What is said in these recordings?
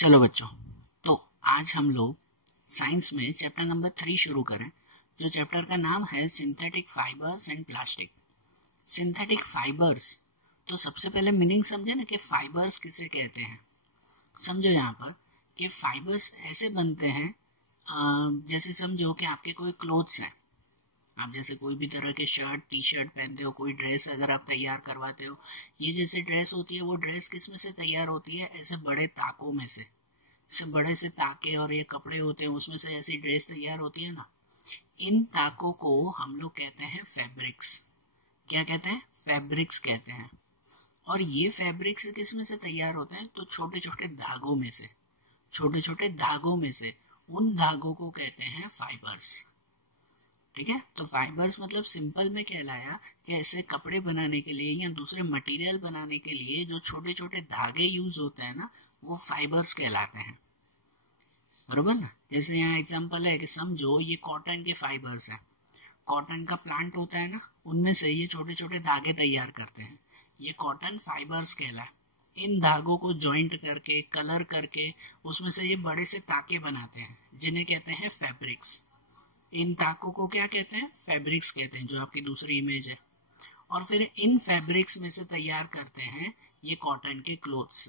चलो बच्चों, तो आज हम लोग साइंस में चैप्टर नंबर 3 शुरू करें, जो चैप्टर का नाम है synthetic fibres and plastic. Synthetic fibres, तो सबसे पहले मीनिंग समझे ना कि फाइबर्स किसे कहते हैं। समझो यहाँ पर कि फाइबर्स ऐसे बनते हैं, जैसे समझो कि आपके कोई क्लोथ्स हैं, आप जैसे कोई भी तरह के शर्ट टी शर्ट पहनते हो, कोई ड्रेस अगर आप तैयार करवाते हो, ये जैसे ड्रेस होती है वो ड्रेस किस में से तैयार होती है, ऐसे बड़े ताकों में से, ऐसे बड़े से ताके और ये कपड़े होते हैं उसमें से ऐसी ड्रेस तैयार होती है ना। इन ताकों को हम लोग कहते हैं फैब्रिक्स। क्या कहते हैं? फैब्रिक्स कहते हैं। और ये फैब्रिक्स किस में से तैयार होते हैं? तो छोटे छोटे धागों में से, छोटे छोटे धागों में से। उन धागों को कहते हैं फाइबर्स। ठीक है, तो फाइबर्स मतलब सिंपल में कहलाया कि ऐसे कपड़े बनाने के लिए या दूसरे मटेरियल बनाने के लिए जो छोटे छोटे धागे यूज होते हैं ना, वो फाइबर्स कहलाते हैं। बरोबर ना। जैसे यहाँ एग्जांपल है कि समझो ये कॉटन के फाइबर्स हैं। कॉटन का प्लांट होता है ना, उनमें से ये छोटे छोटे धागे तैयार करते हैं, ये कॉटन फाइबर्स कहलाए। इन धागों को जॉइंट करके कलर करके उसमें से ये बड़े से ताके बनाते हैं, जिन्हें कहते हैं फैब्रिक्स। इन ताकों को क्या कहते हैं? फैब्रिक्स कहते हैं, जो आपकी दूसरी इमेज है। और फिर इन फैब्रिक्स में से तैयार करते हैं ये कॉटन के क्लोथ्स।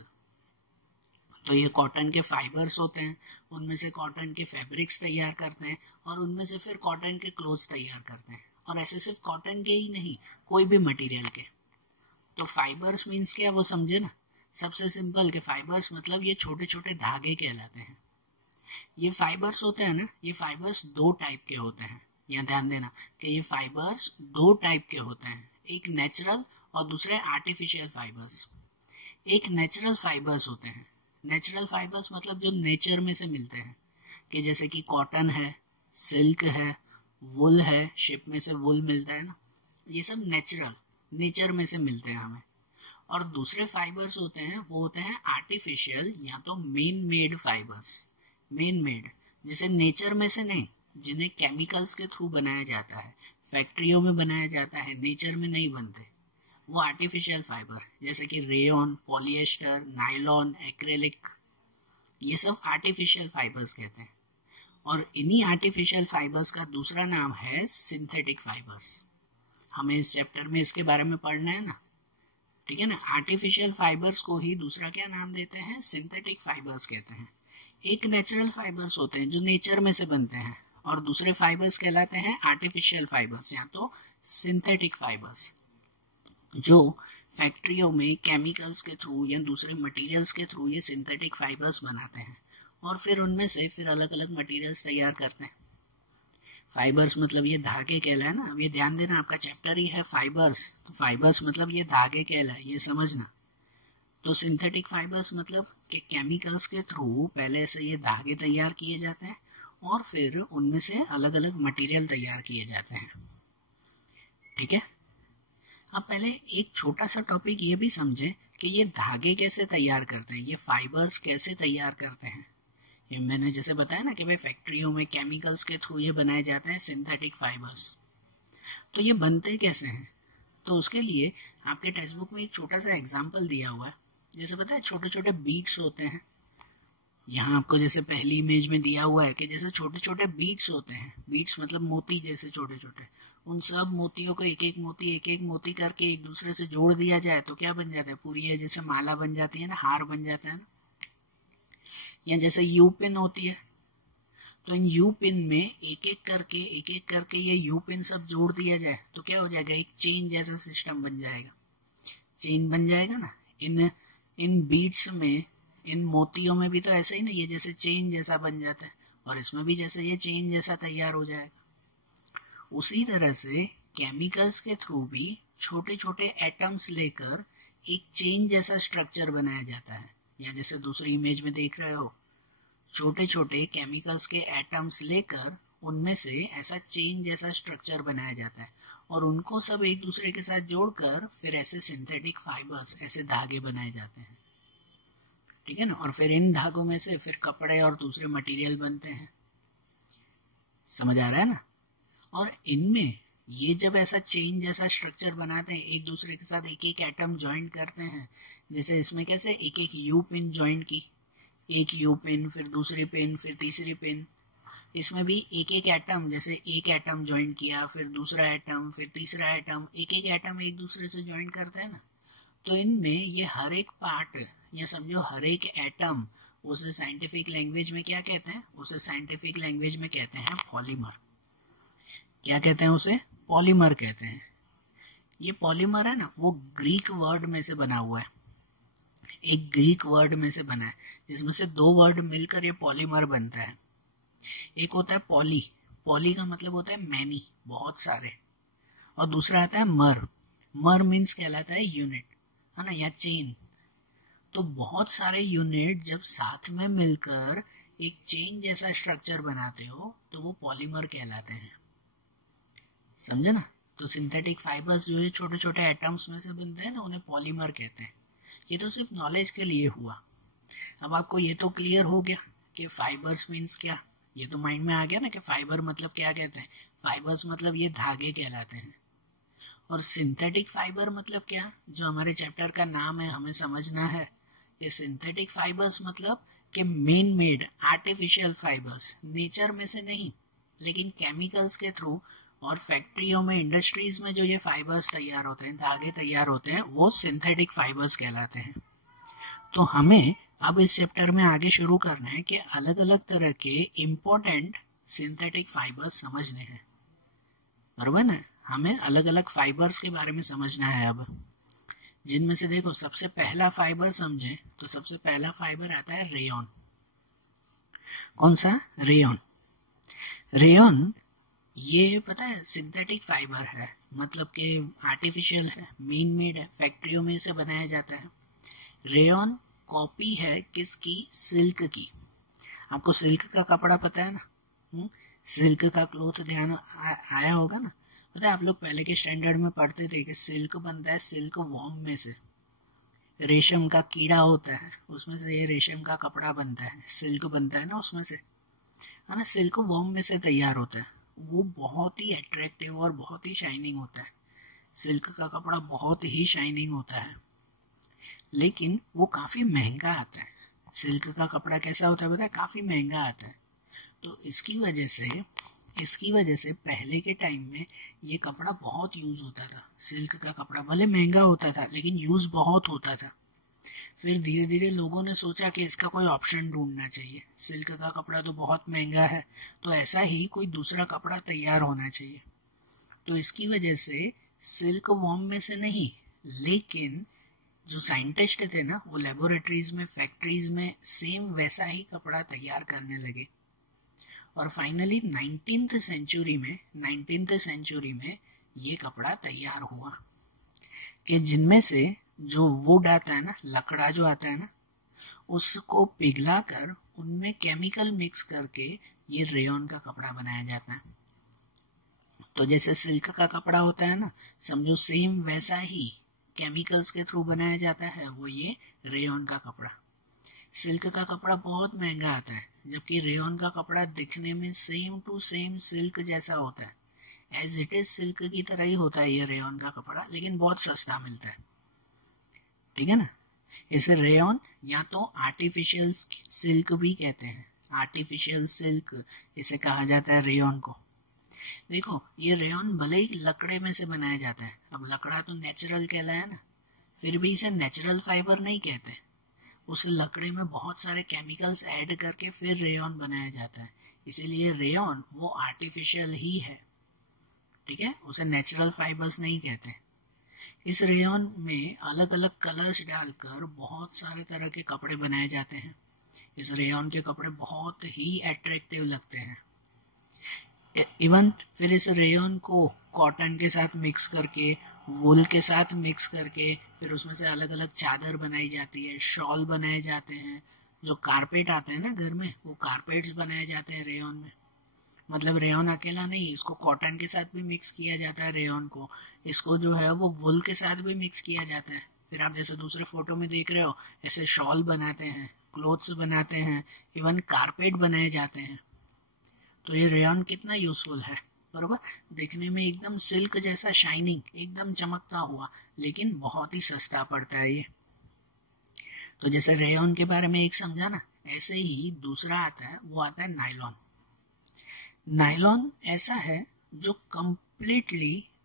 तो ये कॉटन के फाइबर्स होते हैं, उनमें से कॉटन के फैब्रिक्स तैयार करते हैं और उनमें से फिर कॉटन के क्लोथ्स तैयार करते हैं। और ऐसे सिर्फ कॉटन के ही नहीं, कोई भी मटेरियल के। तो फाइबर्स मीन्स क्या, वो समझे ना। सबसे सिंपल के फाइबर्स मतलब ये छोटे छोटे धागे कहलाते हैं। ये फाइबर्स होते हैं ना, ये फाइबर्स दो टाइप के होते हैं। यहाँ ध्यान देना कि ये फाइबर्स दो टाइप के होते हैं, एक नेचुरल और दूसरे आर्टिफिशियल फाइबर्स। एक नेचुरल फाइबर्स होते हैं। नेचुरल फाइबर्स मतलब जो नेचर में से मिलते हैं, कि जैसे कि कॉटन है, सिल्क है, वुल है, शिप में से वुल मिलता है ना, ये सब नेचुरल, नेचर में से मिलते हैं हमें। और दूसरे फाइबर्स होते हैं, वो होते हैं आर्टिफिशियल या तो main made fibres. Main made जिसे नेचर में से नहीं, जिन्हें केमिकल्स के थ्रू बनाया जाता है, फैक्ट्रियों में बनाया जाता है, नेचर में नहीं बनते, वो आर्टिफिशियल फाइबर। जैसे कि रेयन, पॉलिएस्टर, नायलॉन, एक्रेलिक, ये सब आर्टिफिशियल फाइबर्स कहते हैं। और इन्हीं आर्टिफिशियल फाइबर्स का दूसरा नाम है सिंथेटिक फाइबर्स। हमें इस चैप्टर में इसके बारे में पढ़ना है ना, ठीक है ना। आर्टिफिशियल फाइबर्स को ही दूसरा क्या नाम देते हैं? सिंथेटिक फाइबर्स कहते हैं। एक नेचुरल फाइबर्स होते हैं जो नेचर में से बनते हैं, और दूसरे फाइबर्स कहलाते हैं आर्टिफिशियल फाइबर्स या तो सिंथेटिक फाइबर्स, जो फैक्ट्रियों में केमिकल्स के थ्रू या दूसरे मटेरियल्स के थ्रू ये सिंथेटिक फाइबर्स बनाते हैं और फिर उनमें से फिर अलग अलग मटेरियल्स तैयार करते हैं। फाइबर्स मतलब ये धागे कहलाए ना। अब ये ध्यान देना, आपका चैप्टर ही है फाइबर्स, तो फाइबर्स मतलब ये धागे कहलाए, ये समझना। तो सिंथेटिक फाइबर्स मतलब कि केमिकल्स के थ्रू पहले से ये धागे तैयार किए जाते हैं और फिर उनमें से अलग अलग मटेरियल तैयार किए जाते हैं। ठीक है, अब पहले एक छोटा सा टॉपिक ये भी समझें कि ये धागे कैसे तैयार करते हैं, ये फाइबर्स कैसे तैयार करते हैं। ये मैंने जैसे बताया ना कि भाई फैक्ट्रियों में केमिकल्स के थ्रू ये बनाए जाते हैं सिंथेटिक फाइबर्स। तो ये बनते कैसे हैं? तो उसके लिए आपके टेक्स्ट बुक में एक छोटा सा एग्जाम्पल दिया हुआ है। जैसे पता है छोटे छोटे बीट्स होते हैं, यहाँ आपको जैसे पहली इमेज में दिया हुआ है कि जैसे छोटे छोटे बीट्स होते हैं। बीट्स मतलब मोती जैसे छोटे छोटे। उन सब मोतियों को एक एक मोती करके एक दूसरे से जोड़ दिया जाए तो क्या बन जाता है? पूरी है जैसे माला बन जाती है ना, हार बन जाता है ना। या जैसे यू पिन होती है, तो इन यू पिन में एक एक करके ये यू पिन सब जोड़ दिया जाए तो क्या हो जाएगा? एक चेन जैसा सिस्टम बन जाएगा। चेन बन जाएगा ना। इन बीड्स में, इन मोतियों में भी तो ऐसा ही ना, ये जैसे चेन जैसा बन जाता है, और इसमें भी जैसे ये चेन जैसा तैयार हो जाएगा। उसी तरह से केमिकल्स के थ्रू भी छोटे छोटे एटम्स लेकर एक चेन जैसा स्ट्रक्चर बनाया जाता है। या जैसे दूसरी इमेज में देख रहे हो, छोटे छोटे केमिकल्स के एटम्स लेकर उनमें से ऐसा चेन जैसा स्ट्रक्चर बनाया जाता है और उनको सब एक दूसरे के साथ जोड़कर फिर ऐसे सिंथेटिक फाइबर्स, ऐसे धागे बनाए जाते हैं। ठीक है ना। और फिर इन धागों में से फिर कपड़े और दूसरे मटेरियल बनते हैं। समझ आ रहा है ना। और इनमें ये जब ऐसा चेन जैसा स्ट्रक्चर बनाते हैं, एक दूसरे के साथ एक एक एटम ज्वाइंट करते हैं, जैसे इसमें कैसे एक एक यू पिन ज्वाइंट की, एक यू पिन, फिर दूसरी पिन, फिर तीसरी पिन। इसमें भी एक एक एटम, जैसे एक एटम ज्वाइन किया, फिर दूसरा एटम, फिर तीसरा एटम, एक एक एटम एक दूसरे से ज्वाइन करते हैं ना। तो इनमें ये हर एक पार्ट, या समझो हर एक एटम, उसे साइंटिफिक लैंग्वेज में क्या कहते हैं? उसे साइंटिफिक लैंग्वेज में कहते हैं पॉलीमर। क्या कहते हैं उसे? पॉलीमर कहते हैं। ये पॉलीमर है ना, वो ग्रीक वर्ड में से बना हुआ है, एक ग्रीक वर्ड में से बना है, जिसमें से दो वर्ड मिलकर ये पॉलीमर बनता है। एक होता है पॉली, पॉली का मतलब होता है मैनी, बहुत सारे, और दूसरा आता है मर, मर मीन्स कहलाता है यूनिट, है ना, या चेन। तो बहुत सारे यूनिट जब साथ में मिलकर एक चेन जैसा स्ट्रक्चर बनाते हो तो वो पॉलीमर कहलाते हैं। समझे ना? तो सिंथेटिक फाइबर्स जो है छोटे छोटे एटम्स में से बनते हैं ना, उन्हें पॉलीमर कहते हैं। ये तो सिर्फ नॉलेज के लिए हुआ। अब आपको ये तो क्लियर हो गया कि फाइबर्स मीन्स क्या, ये तो माइंड में आ गया ना कि फाइबर मतलब क्या कहते हैं। फाइबर्स मतलब ये धागे कहलाते हैं। और सिंथेटिक फाइबर मतलब क्या, जो हमारे चैप्टर का नाम है, हमें समझना है। ये सिंथेटिक फाइबर्स मतलब कि main made artificial fibres, nature में से नहीं लेकिन केमिकल्स के थ्रू, और फैक्ट्रियों में, इंडस्ट्रीज में जो ये फाइबर्स तैयार होते हैं, धागे तैयार होते हैं, वो सिंथेटिक फाइबर्स कहलाते हैं। तो हमें अब इस चैप्टर में आगे शुरू करना है कि अलग अलग तरह के इम्पोर्टेंट सिंथेटिक फाइबर्स समझने हैं, बराबर ना। हमें अलग अलग फाइबर्स के बारे में समझना है अब, जिनमें से देखो सबसे पहला फाइबर समझें तो सबसे पहला फाइबर आता है रेयॉन। कौन सा? रेयॉन। रेयॉन ये पता है सिंथेटिक फाइबर है, मतलब कि आर्टिफिशियल है, मेन मेड है, फैक्ट्रियों में इसे बनाया जाता है। रेयॉन कॉपी है किसकी? सिल्क की। आपको सिल्क का कपड़ा पता है ना, सिल्क का क्लोथ ध्यान आया होगा ना। पता है आप लोग पहले के स्टैंडर्ड में पढ़ते थे कि सिल्क बनता है सिल्क वॉर्म में से, रेशम का कीड़ा होता है, उसमें से ये रेशम का कपड़ा बनता है, सिल्क बनता है ना उसमें से, है ना। सिल्क वॉर्म में से तैयार होता है, वो बहुत ही अट्रैक्टिव और बहुत ही शाइनिंग होता है। सिल्क का कपड़ा बहुत ही शाइनिंग होता है, लेकिन वो काफी महंगा आता है। सिल्क का कपड़ा कैसा होता है पता है? काफी महंगा आता है। तो इसकी वजह से पहले के टाइम में ये कपड़ा बहुत यूज होता था। सिल्क का कपड़ा भले महंगा होता था लेकिन यूज बहुत होता था। फिर धीरे धीरे लोगों ने सोचा कि इसका कोई ऑप्शन ढूंढना चाहिए, सिल्क का कपड़ा तो बहुत महंगा है, तो ऐसा ही कोई दूसरा कपड़ा तैयार होना चाहिए। तो इसकी वजह से सिल्क वॉर्म में से नहीं, लेकिन जो साइंटिस्ट थे ना, वो लेबोरेटरीज में, फैक्ट्रीज में सेम वैसा ही कपड़ा तैयार करने लगे। और फाइनली 19th सेंचुरी में ये कपड़ा तैयार हुआ, कि जिनमें से जो वुड आता है ना, लकड़ा जो आता है ना, उसको पिघलाकर उनमें केमिकल मिक्स करके ये रेयॉन का कपड़ा बनाया जाता है। तो जैसे सिल्क का कपड़ा होता है ना, समझो सेम वैसा ही केमिकल्स के थ्रू बनाया जाता है वो ये रेयॉन का कपड़ा। सिल्क का कपड़ा बहुत महंगा आता है, जबकि रेयॉन का कपड़ा दिखने में सेम टू सेम सिल्क जैसा होता है, एज इट इज सिल्क की तरह ही होता है ये रेयॉन का कपड़ा, लेकिन बहुत सस्ता मिलता है। ठीक है ना। इसे रेयॉन या तो आर्टिफिशियल सिल्क भी कहते हैं, आर्टिफिशियल सिल्क इसे कहा जाता है रेयॉन को। देखो ये रेयॉन भले ही लकड़े में से बनाया जाता है, अब लकड़ा तो नेचुरल कहलाया ना, फिर भी इसे नेचुरल फाइबर नहीं कहते। उस लकड़े में बहुत सारे केमिकल्स ऐड करके फिर रेयॉन बनाया जाता है, इसीलिए रेयॉन वो आर्टिफिशियल ही है। ठीक है, उसे नेचुरल फाइबर्स नहीं कहते। इस रेयॉन में अलग अलग कलर्स डालकर बहुत सारे तरह के कपड़े बनाए जाते हैं। इस रेयॉन के कपड़े बहुत ही अट्रैक्टिव लगते हैं। इवन फिर इस रेयॉन को कॉटन के साथ मिक्स करके, वूल के साथ मिक्स करके, फिर उसमें से अलग अलग चादर बनाई जाती है, शॉल बनाए जाते हैं। जो कारपेट आते हैं ना घर में, वो कारपेट्स बनाए जाते हैं रेयॉन में। मतलब रेयॉन अकेला नहीं, इसको कॉटन के साथ भी मिक्स किया जाता है, रेयॉन को, इसको जो है वो वूल के साथ भी मिक्स किया जाता है। फिर आप जैसे दूसरे फोटो में देख रहे हो, ऐसे शॉल बनाते हैं, क्लोथ्स बनाते हैं, इवन कारपेट बनाए जाते हैं। तो ये रेयॉन कितना यूजफुल है, बरोबर। दिखने में एकदम सिल्क जैसा शाइनिंग, एकदम चमकता हुआ, लेकिन बहुत ही सस्ता पड़ता है ये। तो जैसे रेयॉन के बारे में एक समझा ना, ऐसे ही दूसरा आता है, वो आता है नायलॉन। नायलॉन ऐसा है जो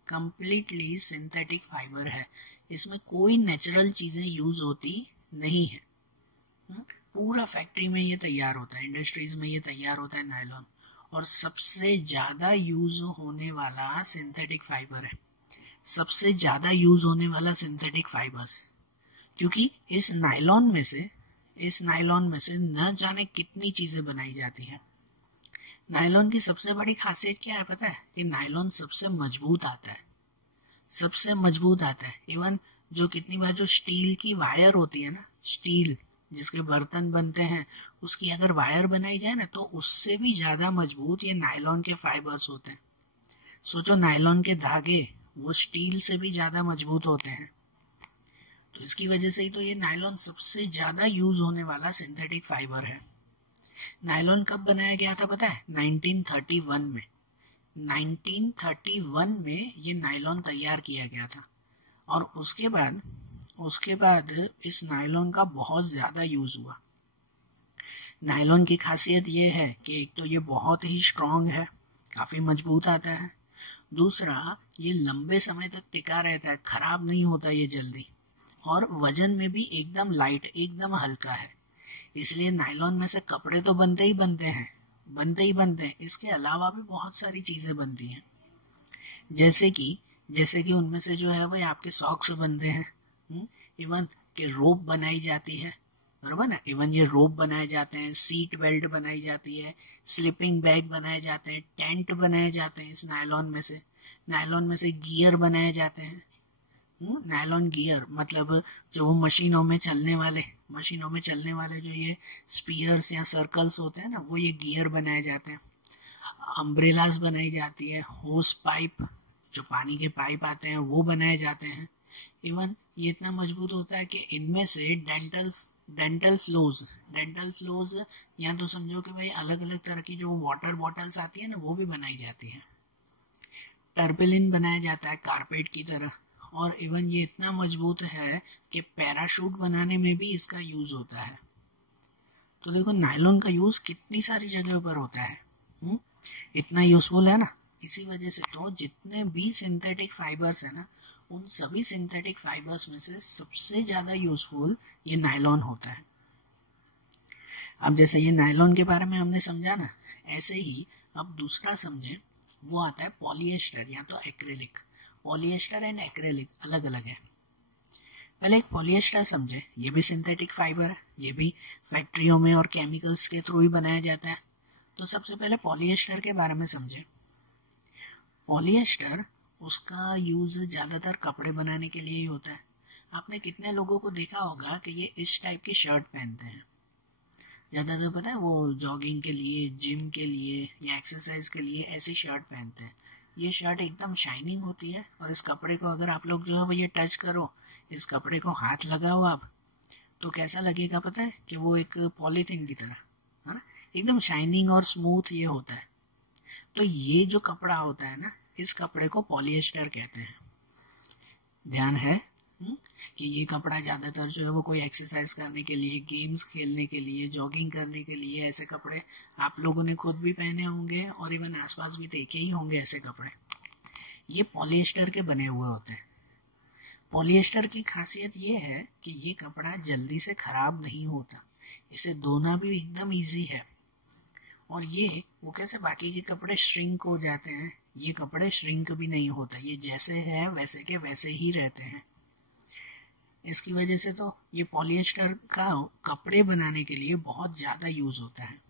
कंप्लीटली सिंथेटिक फाइबर है, इसमें कोई नेचुरल चीजें यूज होती नहीं है। पूरा फैक्ट्री में ये तैयार होता है, इंडस्ट्रीज में ये तैयार होता है नायलॉन, और सबसे ज्यादा यूज होने वाला सिंथेटिक फाइबर है, सबसे ज्यादा यूज होने वाला सिंथेटिक फाइबर्स, क्योंकि इस नायलॉन में से न जाने कितनी चीजें बनाई जाती हैं। नायलॉन की सबसे बड़ी खासियत क्या है पता है? कि नायलॉन सबसे मजबूत आता है। इवन जो कितनी बार जो स्टील की वायर होती है ना, स्टील जिसके बर्तन बनते हैं, उसकी अगर वायर बनाई जाए ना, तो उससे भी ज्यादा मजबूत ये नायलॉन के फाइबर्स होते हैं। सोचो, नायलॉन के धागे वो स्टील से भी ज्यादा मजबूत होते हैं। तो इसकी वजह से ही तो ये नायलॉन सबसे ज्यादा यूज होने वाला सिंथेटिक फाइबर है। नायलॉन कब बनाया गया था पता है? 1931 में। 1931 में ये नायलॉन तैयार किया गया था, और उसके बाद इस नायलॉन का बहुत ज्यादा यूज हुआ। नायलॉन की खासियत ये है कि एक तो ये बहुत ही स्ट्रांग है, काफी मजबूत आता है। दूसरा, ये लंबे समय तक टिका रहता है, खराब नहीं होता ये जल्दी, और वजन में भी एकदम लाइट, एकदम हल्का है। इसलिए नायलॉन में से कपड़े तो बनते ही बनते हैं। इसके अलावा भी बहुत सारी चीजें बनती हैं, जैसे कि उनमें से जो है वो आपके सॉक्स बनते हैं, इवन के रोप बनाई जाती है, बराबर ना? इवन ये रोप बनाए जाते हैं, सीट बेल्ट बनाई जाती है, स्लीपिंग बैग बनाए जाते हैं, टेंट बनाए जाते हैं इस नायलॉन में से गियर बनाए जाते हैं। नायलॉन गियर मतलब जो मशीनों में चलने वाले जो ये स्पीयर्स या सर्कल्स होते हैं ना, वो ये गियर बनाए जाते हैं। अम्ब्रेलास बनाई जाती है, होस पाइप, जो पानी के पाइप आते हैं वो बनाए जाते हैं। इवन ये इतना मजबूत होता है कि इनमें से डेंटल फ्लोज या तो समझो कि भाई अलग अलग तरह की जो वाटर बॉटल्स आती है ना, वो भी बनाई जाती है। टर्पेलिन बनाया जाता है कारपेट की तरह, और इवन ये इतना मजबूत है कि पैराशूट बनाने में भी इसका यूज होता है। तो देखो, नायलॉन का यूज कितनी सारी जगहों पर होता है, इतना यूजफुल है ना। इसी वजह से तो जितने भी सिंथेटिक फाइबर्स है ना, उन सभी सिंथेटिक फाइबर्स में से सबसे ज्यादा यूजफुल ये नायलॉन होता है। अब जैसे ये नायलॉन के बारे में हमने समझा ना, ऐसे ही अब दूसरा समझे, वो आता है पॉलिएस्टर या तो एक्रेलिक। पॉलिएस्टर एंड एक्रेलिक अलग अलग है। पहले एक पॉलिएस्टर समझे, ये भी सिंथेटिक फाइबर है, ये भी फैक्ट्रियों में और केमिकल्स के थ्रू ही बनाया जाता है। तो सबसे पहले पॉलिएस्टर के बारे में समझे। पॉलिएस्टर, उसका यूज ज्यादातर कपड़े बनाने के लिए ही होता है। आपने कितने लोगों को देखा होगा कि ये इस टाइप की शर्ट पहनते हैं, ज्यादातर पता है वो जॉगिंग के लिए, जिम के लिए या एक्सरसाइज के लिए ऐसी शर्ट पहनते हैं। ये शर्ट एकदम शाइनिंग होती है, और इस कपड़े को अगर आप लोग जो है वो ये टच करो, इस कपड़े को हाथ लगाओ आप, तो कैसा लगेगा पता है? कि वो एक पॉलीथीन की तरह, है ना, एकदम शाइनिंग और स्मूथ ये होता है। तो ये जो कपड़ा होता है ना, इस कपड़े को पॉलिएस्टर कहते हैं। ध्यान है कि ये कपड़ा ज्यादातर जो है वो कोई एक्सरसाइज करने के लिए, गेम्स खेलने के लिए, जॉगिंग करने के लिए, ऐसे कपड़े आप लोगों ने खुद भी पहने होंगे और इवन आसपास भी देखे ही होंगे ऐसे कपड़े। ये पॉलिएस्टर के बने हुए होते हैं। पॉलिएस्टर की खासियत ये है कि ये कपड़ा जल्दी से खराब नहीं होता, इसे धोना भी एकदम इजी है, और ये वो कैसे बाकी के कपड़े श्रिंक हो जाते हैं, ये कपड़े श्रिंक भी नहीं होता, ये जैसे है वैसे के वैसे ही रहते हैं। इसकी वजह से तो ये पॉलिएस्टर का कपड़े बनाने के लिए बहुत ज्यादा यूज होता है।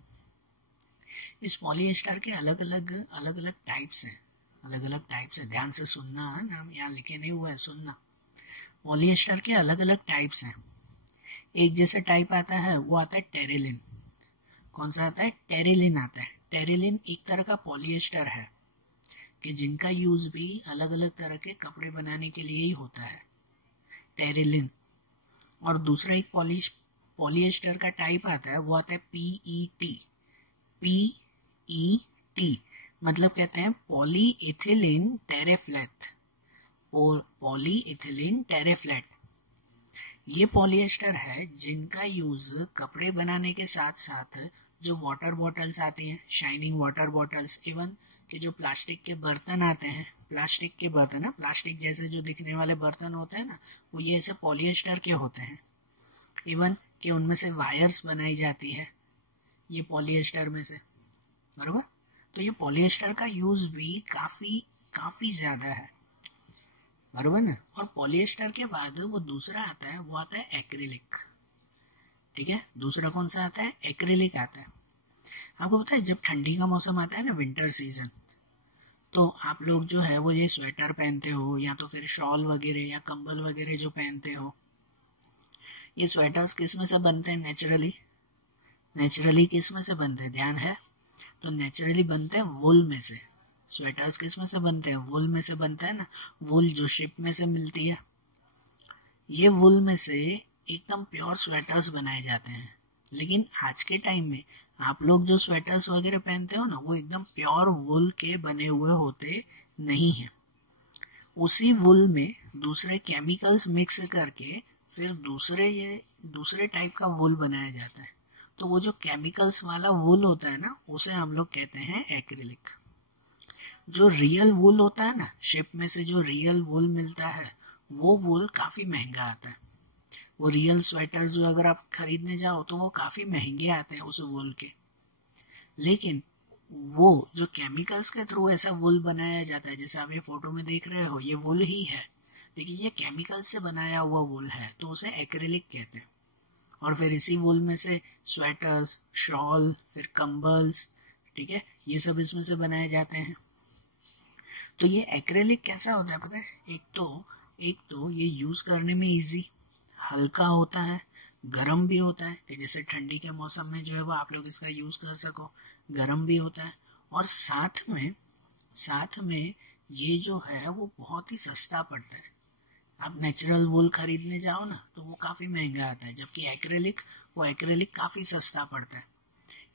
इस पॉलिएस्टर के अलग अलग टाइप्स हैं, ध्यान से सुनना, नाम यहाँ लिखे नहीं हुआ है, सुनना। पॉलिएस्टर के अलग अलग टाइप्स हैं। एक जैसे टाइप आता है, वो आता है टेरिलिन। कौन सा आता है? टेरिलिन आता है। टेरिलिन एक तरह का पॉलिएस्टर है कि जिनका यूज भी अलग अलग तरह के कपड़े बनाने के लिए ही होता है, टेरिलिन। और दूसरा एक पॉलिएस्टर का टाइप आता है, वो आता है PET। PET मतलब कहते हैं पॉलीइथिलीन टेरेफ्लेट, और पॉलीइथिलीन टेरेफ्लेट। ये पॉलिएस्टर है जिनका यूज कपड़े बनाने के साथ साथ जो वाटर बॉटल्स आती हैं, शाइनिंग वाटर बॉटल्स, इवन कि जो प्लास्टिक के बर्तन आते हैं, प्लास्टिक के बर्तन है, प्लास्टिक जैसे जो दिखने वाले बर्तन होते हैं ना, वो ये ऐसे पॉलिएस्टर के होते हैं। इवन कि उनमें से वायर्स बनाई जाती है ये पॉलिएस्टर में से, बरोबर। तो ये पॉलिएस्टर का यूज भी काफी ज्यादा है, बरोबर ना। और पॉलिएस्टर के बाद वो दूसरा आता है, वो आता है एक्रिलिक। ठीक है, दूसरा कौन सा आता है? एक्रिलिक आता है। आपको पता है जब ठंडी का मौसम आता है ना, विंटर सीजन, तो आप लोग जो है वो ये स्वेटर पहनते हो या तो फिर शॉल वगैरह या कंबल वगैरह जो पहनते हो। ये स्वेटर्स किस में से बनते हैं? नेचुरली किस में से बनते हैं? ध्यान है? तो नेचुरली बनते हैं वुल में से। स्वेटर्स किस में से बनते हैं? वुल में से बनता है ना, वुल जो शिप में से मिलती है। ये वुल में से एकदम प्योर स्वेटर्स बनाए जाते हैं। लेकिन आज के टाइम में आप लोग जो स्वेटर्स वगैरह पहनते हो ना, वो एकदम प्योर वुल के बने हुए होते नहीं है। उसी वुल में दूसरे केमिकल्स मिक्स करके फिर दूसरे टाइप का वुल बनाया जाता है। तो वो जो केमिकल्स वाला वुल होता है ना, उसे हम लोग कहते हैं एक्रिलिक। जो रियल वुल होता है ना, शिप में से जो रियल वुल मिलता है, वो वुल काफी महंगा आता है। वो रियल स्वेटर जो अगर आप खरीदने जाओ तो वो काफी महंगे आते हैं उस वुल के। लेकिन वो जो केमिकल्स के थ्रू ऐसा वुल बनाया जाता है, जैसे आप ये फोटो में देख रहे हो, ये वुल ही है, लेकिन ये केमिकल से बनाया हुआ वुल है, तो उसे एक्रिलिक कहते हैं। और फिर इसी वुल में से स्वेटर्स, शॉल, फिर कंबल्स, ठीक है, ये सब इसमें से बनाए जाते हैं। तो ये एक्रिलिक कैसा होता है पता है? एक तो ये यूज करने में इजी, हल्का होता है, गरम भी होता है, कि जैसे ठंडी के मौसम में जो है वो आप लोग इसका यूज कर सको, गरम भी होता है। और साथ में ये जो है वो बहुत ही सस्ता पड़ता है। आप नेचुरल वूल खरीदने जाओ ना तो वो काफी महंगा आता है, जबकि एक्रेलिक काफी सस्ता पड़ता है।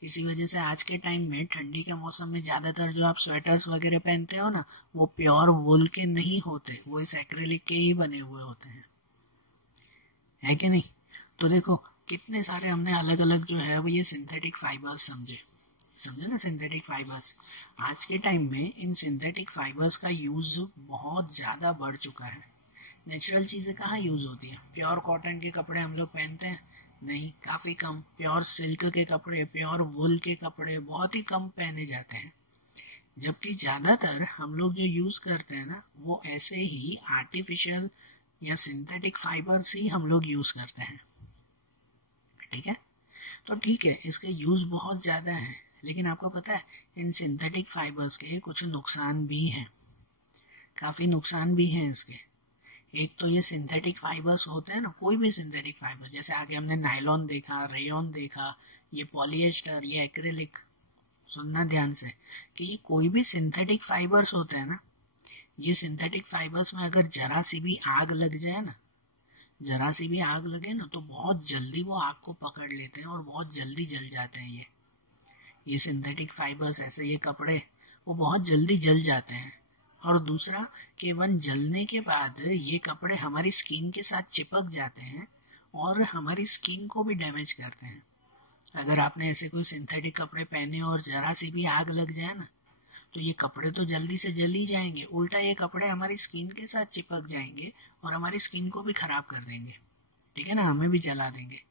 इसी वजह से आज के टाइम में ठंडी के मौसम में ज्यादातर जो आप स्वेटर्स वगैरह पहनते हो ना, वो प्योर वूल के नहीं होते, वो इस एक्रेलिक के ही बने हुए होते हैं, है कि नहीं। तो देखो कितने सारे हमने अलग अलग जो है वो ये सिंथेटिक फाइबर्स समझे ना, सिंथेटिक फाइबर्स। आज के टाइम में इन सिंथेटिक फाइबर्स का यूज बहुत ज्यादा बढ़ चुका है। नेचुरल चीजें कहाँ यूज होती है? प्योर कॉटन के कपड़े हम लोग पहनते हैं? नहीं, काफी कम। प्योर सिल्क के कपड़े, प्योर वुल के कपड़े बहुत ही कम पहने जाते हैं। जबकि ज्यादातर हम लोग जो यूज करते हैं ना, वो ऐसे ही आर्टिफिशियल या सिंथेटिक फाइबर्स ही हम लोग यूज करते हैं। ठीक है, तो ठीक है, इसके यूज बहुत ज्यादा है, लेकिन आपको पता है इन सिंथेटिक फाइबर्स के कुछ नुकसान भी हैं, काफी नुकसान भी हैं इसके। एक तो ये सिंथेटिक फाइबर्स होते हैं ना, कोई भी सिंथेटिक फाइबर, जैसे आगे हमने नायलॉन देखा, रेयॉन देखा, ये पॉलिएस्टर, ये एक्रिलिक। सुनना ध्यान से कि ये कोई भी सिंथेटिक फाइबर्स होते हैं ना, ये सिंथेटिक फाइबर्स में अगर जरा सी भी आग लग जाए ना, जरा सी भी आग लगे ना, तो बहुत जल्दी वो आग को पकड़ लेते हैं और बहुत जल्दी जल जाते हैं। ये सिंथेटिक फाइबर्स, ऐसे ये कपड़े, वो बहुत जल्दी जल जाते हैं। और दूसरा कि इवन जलने के बाद ये कपड़े हमारी स्किन के साथ चिपक जाते हैं और हमारी स्किन को भी डैमेज करते हैं। अगर आपने ऐसे कोई सिंथेटिक कपड़े पहने और जरा सी भी आग लग जाए ना, तो ये कपड़े तो जल्दी से जल ही जाएंगे, उल्टा ये कपड़े हमारी स्किन के साथ चिपक जाएंगे और हमारी स्किन को भी खराब कर देंगे, ठीक है ना, हमें भी जला देंगे।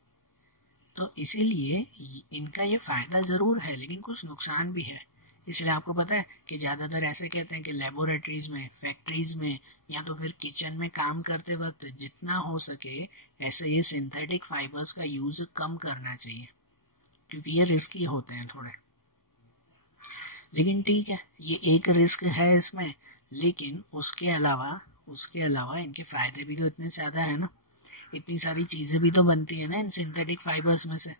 तो इसीलिए इनका ये फायदा जरूर है, लेकिन कुछ नुकसान भी है। इसलिए आपको पता है कि ज्यादातर ऐसे कहते हैं कि लेबोरेटरीज में, फैक्ट्रीज में या तो फिर किचन में काम करते वक्त जितना हो सके ऐसे ये सिंथेटिक फाइबर्स का यूज कम करना चाहिए, क्योंकि ये रिस्की होते हैं थोड़े। लेकिन ठीक है, ये एक रिस्क है इसमें, लेकिन उसके अलावा इनके फायदे भी तो इतने ज्यादा है ना, इतनी सारी चीजें भी तो बनती है ना इन सिंथेटिक फाइबर्स में से।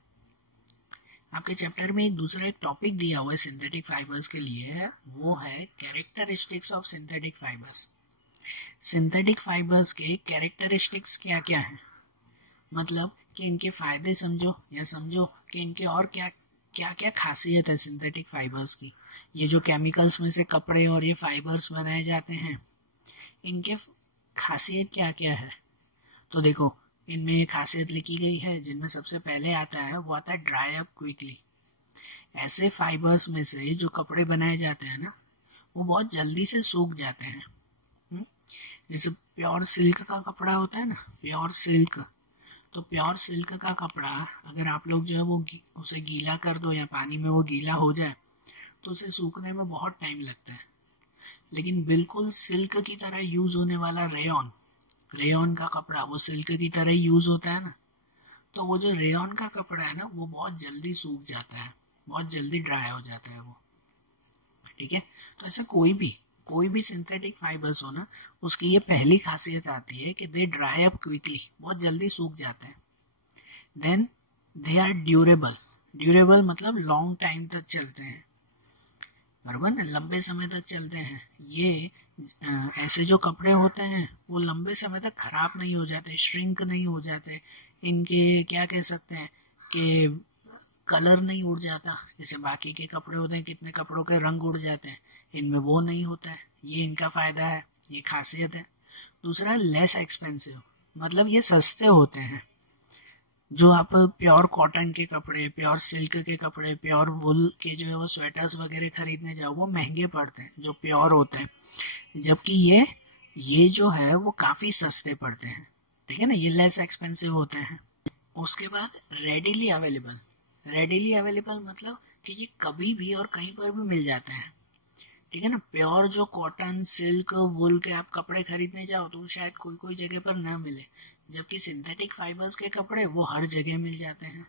आपके चैप्टर में एक टॉपिक दिया हुआ है सिंथेटिक फाइबर्स के लिए, वो है characteristics of synthetic fibres. Synthetic fibres के कैरेक्टरिस्टिक्स क्या क्या है, मतलब कि इनके फायदे समझो, या समझो कि इनके और क्या क्या क्या खासियत है सिंथेटिक फाइबर्स की। ये जो केमिकल्स में से कपड़े और ये फाइबर्स बनाए जाते हैं, इनके खासियत क्या क्या है। तो देखो, इनमें एक खासियत लिखी गई है, जिनमें सबसे पहले आता है वो आता है ड्राई अप क्विकली। ऐसे फाइबर्स में से जो कपड़े बनाए जाते हैं ना, वो बहुत जल्दी से सूख जाते हैं। जैसे प्योर सिल्क का कपड़ा होता है ना, प्योर सिल्क, तो प्योर सिल्क का कपड़ा अगर आप लोग जो है वो उसे गीला कर दो या पानी में वो गीला हो जाए तो उसे सूखने में बहुत टाइम लगता है। लेकिन बिल्कुल सिल्क की तरह यूज होने वाला रेयॉन, रेयॉन का कपड़ा वो सिल्क की तरह ही यूज होता है ना, तो वो जो रेयॉन का कपड़ा है ना वो बहुत जल्दी सूख जाता है, बहुत जल्दी ड्राई हो जाता है वो। ठीक है, तो ऐसा कोई भी सिंथेटिक फाइबर्स हो ना, उसकी ये पहली खासियत आती है कि दे ड्राई अप क्विकली, बहुत जल्दी सूख जाते हैं। Then they are durable, durable मतलब लॉन्ग टाइम तक चलते हैं, बराबर ना, लंबे समय तक चलते हैं। ये ऐसे जो कपड़े होते हैं वो लंबे समय तक खराब नहीं हो जाते, श्रिंक नहीं हो जाते, इनके क्या कह सकते हैं कि कलर नहीं उड़ जाता। जैसे बाकी के कपड़े होते हैं, कितने कपड़ों के रंग उड़ जाते हैं, इनमें वो नहीं होता है। ये इनका फायदा है, ये खासियत है। दूसरा, लेस एक्सपेंसिव, मतलब ये सस्ते होते हैं। जो आप प्योर कॉटन के कपड़े, प्योर सिल्क के कपड़े, प्योर वुल के जो है वो स्वेटर्स वगैरह खरीदने जाओ वो महंगे पड़ते हैं जो प्योर होते हैं, जबकि ये जो है वो काफी सस्ते पड़ते हैं। ठीक है ना, ये लेस एक्सपेंसिव होते हैं। उसके बाद रेडिली अवेलेबल, रेडिली अवेलेबल मतलब कि ये कभी भी और कहीं पर भी मिल जाते हैं। ठीक है ना, प्योर जो कॉटन सिल्क वुल के आप कपड़े खरीदने जाओ तो शायद कोई कोई जगह पर ना मिले, जबकि सिंथेटिक फाइबर्स के कपड़े वो हर जगह मिल जाते हैं,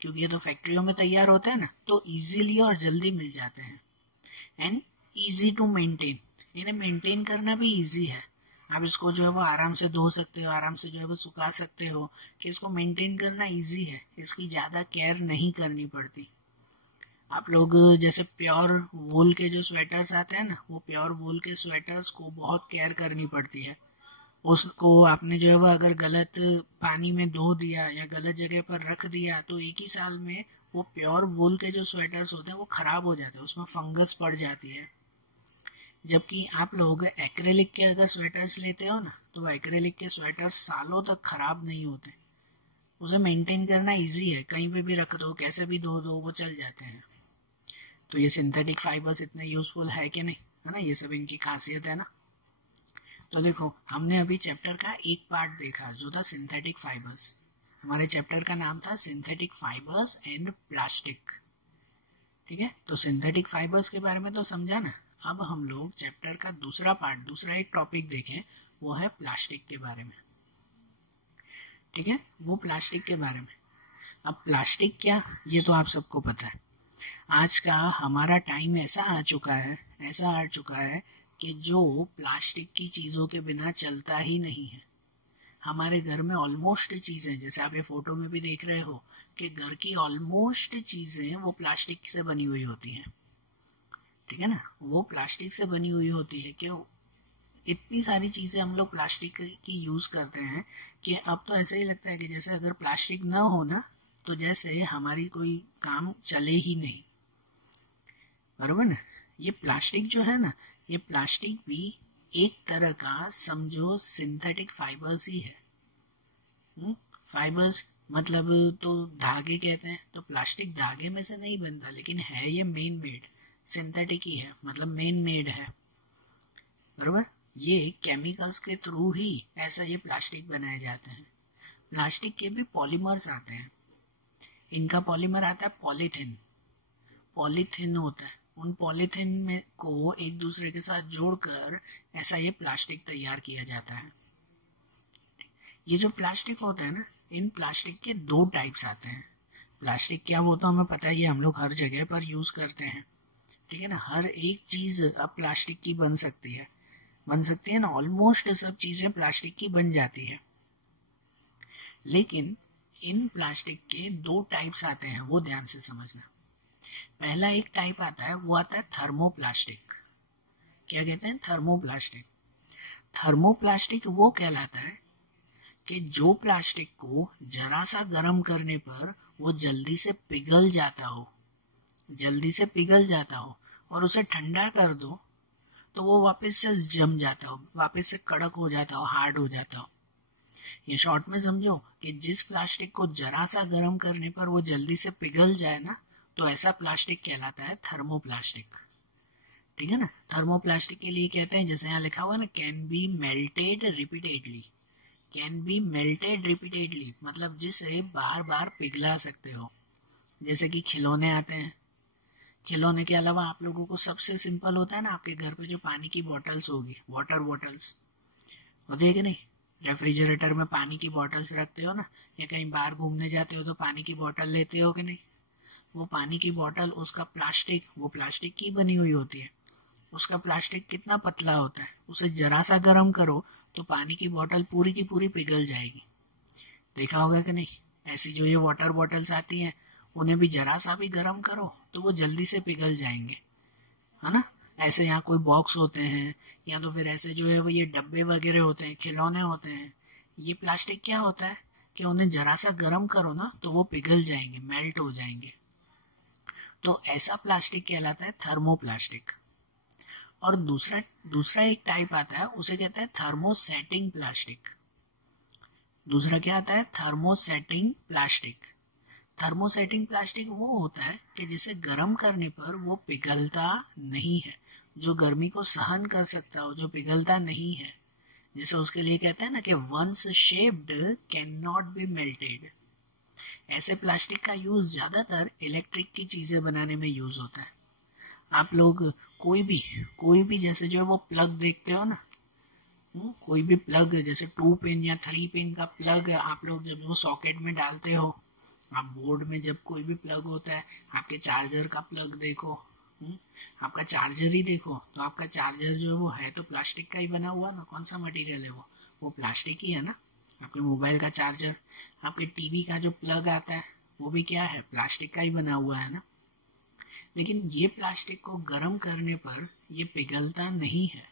क्योंकि ये तो फैक्ट्रियों में तैयार होते हैं ना, तो इजीली और जल्दी मिल जाते हैं। एंड इजी टू मेंटेन, इन्हें मेंटेन करना भी इजी है। आप इसको जो है वो आराम से धो सकते हो, आराम से जो है वो सुखा सकते हो, कि इसको मेंटेन करना इजी है, इसकी ज्यादा केयर नहीं करनी पड़ती। आप लोग जैसे प्योर वूल के जो स्वेटर्स आते हैं ना, वो प्योर वूल के स्वेटर्स को बहुत केयर करनी पड़ती है। उसको आपने जो है वो अगर गलत पानी में धो दिया या गलत जगह पर रख दिया तो एक ही साल में वो प्योर वूल के जो स्वेटर्स होते हैं वो खराब हो जाते हैं, उसमें फंगस पड़ जाती है। जबकि आप लोग एक्रेलिक के अगर स्वेटर्स लेते हो ना, तो वो एक्रेलिक के स्वेटर्स सालों तक खराब नहीं होते, उसे मेंटेन करना इजी है, कहीं पे भी रख दो, कैसे भी धो दो, वो चल जाते हैं। तो ये सिंथेटिक फाइबर्स इतने यूजफुल है कि नहीं, है ना, ये सब इनकी खासियत है ना। तो देखो, हमने अभी चैप्टर का एक पार्ट देखा जो था सिंथेटिक फाइबर्स। हमारे चैप्टर का नाम था सिंथेटिक फाइबर्स एंड प्लास्टिक। ठीक है, तो सिंथेटिक फाइबर्स के बारे में तो समझा ना। अब हम लोग चैप्टर का दूसरा पार्ट, दूसरा एक टॉपिक देखें, वो है प्लास्टिक के बारे में। ठीक है, वो प्लास्टिक के बारे में। अब प्लास्टिक क्या, ये तो आप सबको पता है। आज का हमारा टाइम ऐसा आ चुका है कि जो प्लास्टिक की चीजों के बिना चलता ही नहीं है। हमारे घर में ऑलमोस्ट चीजें, जैसे आप ये फोटो में भी देख रहे हो कि घर की ऑलमोस्ट चीजें वो प्लास्टिक से बनी हुई होती हैं। ठीक है ना, वो प्लास्टिक से बनी हुई होती है। क्यों, इतनी सारी चीजें हम लोग प्लास्टिक की यूज करते हैं कि अब तो ऐसा ही लगता है कि जैसे अगर प्लास्टिक ना हो ना, तो जैसे हमारी कोई काम चले ही नहीं, बरोबर ना। ये प्लास्टिक जो है ना, ये प्लास्टिक भी एक तरह का समझो सिंथेटिक फाइबर्स ही है। फाइबर्स मतलब तो धागे कहते हैं, तो प्लास्टिक धागे में से नहीं बनता, लेकिन है ये मेन मेड, सिंथेटिक ही है, मतलब मेन मेड है, बरोबर। ये केमिकल्स के थ्रू ही ऐसा ये प्लास्टिक बनाए जाते हैं। प्लास्टिक के भी पॉलीमर्स आते हैं। इनका पॉलीमर आता है पॉलीथिन, पॉलीथिन होता है। उन पॉलीथिन में को एक दूसरे के साथ जोड़कर ऐसा ये प्लास्टिक तैयार किया जाता है। ये जो प्लास्टिक होता है ना, इन प्लास्टिक के दो टाइप्स आते हैं। प्लास्टिक क्या होता है हमें पता है, ये हम लोग हर जगह पर यूज करते हैं। ठीक है ना, हर एक चीज अब प्लास्टिक की बन सकती है ना, ऑलमोस्ट सब चीजें प्लास्टिक की बन जाती है। लेकिन इन प्लास्टिक के दो टाइप्स आते हैं, वो ध्यान से समझना। पहला एक टाइप आता है, वो आता है थर्मोप्लास्टिक। क्या कहते हैं, थर्मोप्लास्टिक। थर्मोप्लास्टिक वो कहलाता है कि जो प्लास्टिक को जरा सा गर्म करने पर वो जल्दी से पिघल जाता हो, और उसे ठंडा कर दो तो वो वापस से जम जाता हो, वापस से कड़क हो जाता हो, हार्ड हो जाता हो। ये शॉर्ट में समझो कि जिस प्लास्टिक को जरा सा गर्म करने पर वो जल्दी से पिघल जाए ना, तो ऐसा प्लास्टिक कहलाता है थर्मोप्लास्टिक। ठीक है ना। थर्मोप्लास्टिक के लिए कहते हैं, जैसे यहाँ लिखा हुआ है ना, can be melted repeatedly. Can be melted repeatedly मतलब जिसे बार बार पिघला सकते हो। जैसे कि खिलौने आते हैं, खिलौने के अलावा आप लोगों को सबसे सिंपल होता है ना, आपके घर पे जो पानी की बॉटल्स होगी, वाटर बॉटल्स होती है कि नहीं, रेफ्रिजरेटर में पानी की बॉटल्स रखते हो ना, या कहीं बाहर घूमने जाते हो तो पानी की बोतल लेते हो कि नहीं। वो पानी की बोतल, उसका प्लास्टिक, वो प्लास्टिक की बनी हुई होती है। उसका प्लास्टिक कितना पतला होता है, उसे जरा सा गर्म करो तो पानी की बोतल पूरी की पूरी पिघल जाएगी। देखा होगा कि नहीं। ऐसी जो ये वाटर बॉटल्स आती हैं, उन्हें भी जरा सा भी गर्म करो तो वो जल्दी से पिघल जाएंगे, है ना। ऐसे यहाँ कोई बॉक्स होते हैं, या तो फिर ऐसे जो है वो ये डब्बे वगैरह होते हैं, खिलौने होते हैं, ये प्लास्टिक क्या होता है कि उन्हें जरा सा गर्म करो ना तो वो पिघल जाएंगे, मेल्ट हो जाएंगे। तो ऐसा प्लास्टिक कहलाता है थर्मोप्लास्टिक। और दूसरा एक टाइप आता है, उसे कहते हैं थर्मोसेटिंग प्लास्टिक। दूसरा क्या आता है, थर्मोसेटिंग प्लास्टिक। थर्मोसेटिंग प्लास्टिक वो होता है कि जिसे गर्म करने पर वो पिघलता नहीं है, जो गर्मी को सहन कर सकता हो, जो पिघलता नहीं है। जैसे उसके लिए कहते हैं ना कि once shaped can not be melted. ऐसे प्लास्टिक का यूज ज्यादातर इलेक्ट्रिक की चीजें बनाने में यूज होता है। आप लोग कोई भी जैसे जो है वो प्लग देखते हो ना, कोई भी प्लग जैसे 2 पिन या 3 पिन का प्लग आप लोग जब वो सॉकेट में डालते हो, आप बोर्ड में जब कोई भी प्लग होता है, आपके चार्जर का प्लग देखो, आपका चार्जर ही देखो, तो आपका चार्जर जो है तो प्लास्टिक का ही बना हुआ ना। कौन सा मटेरियल है वो प्लास्टिक ही है ना। आपके मोबाइल का चार्जर, आपके टीवी का जो प्लग आता है वो भी क्या है, प्लास्टिक का ही बना हुआ है ना। लेकिन ये प्लास्टिक को गर्म करने पर ये पिघलता नहीं है।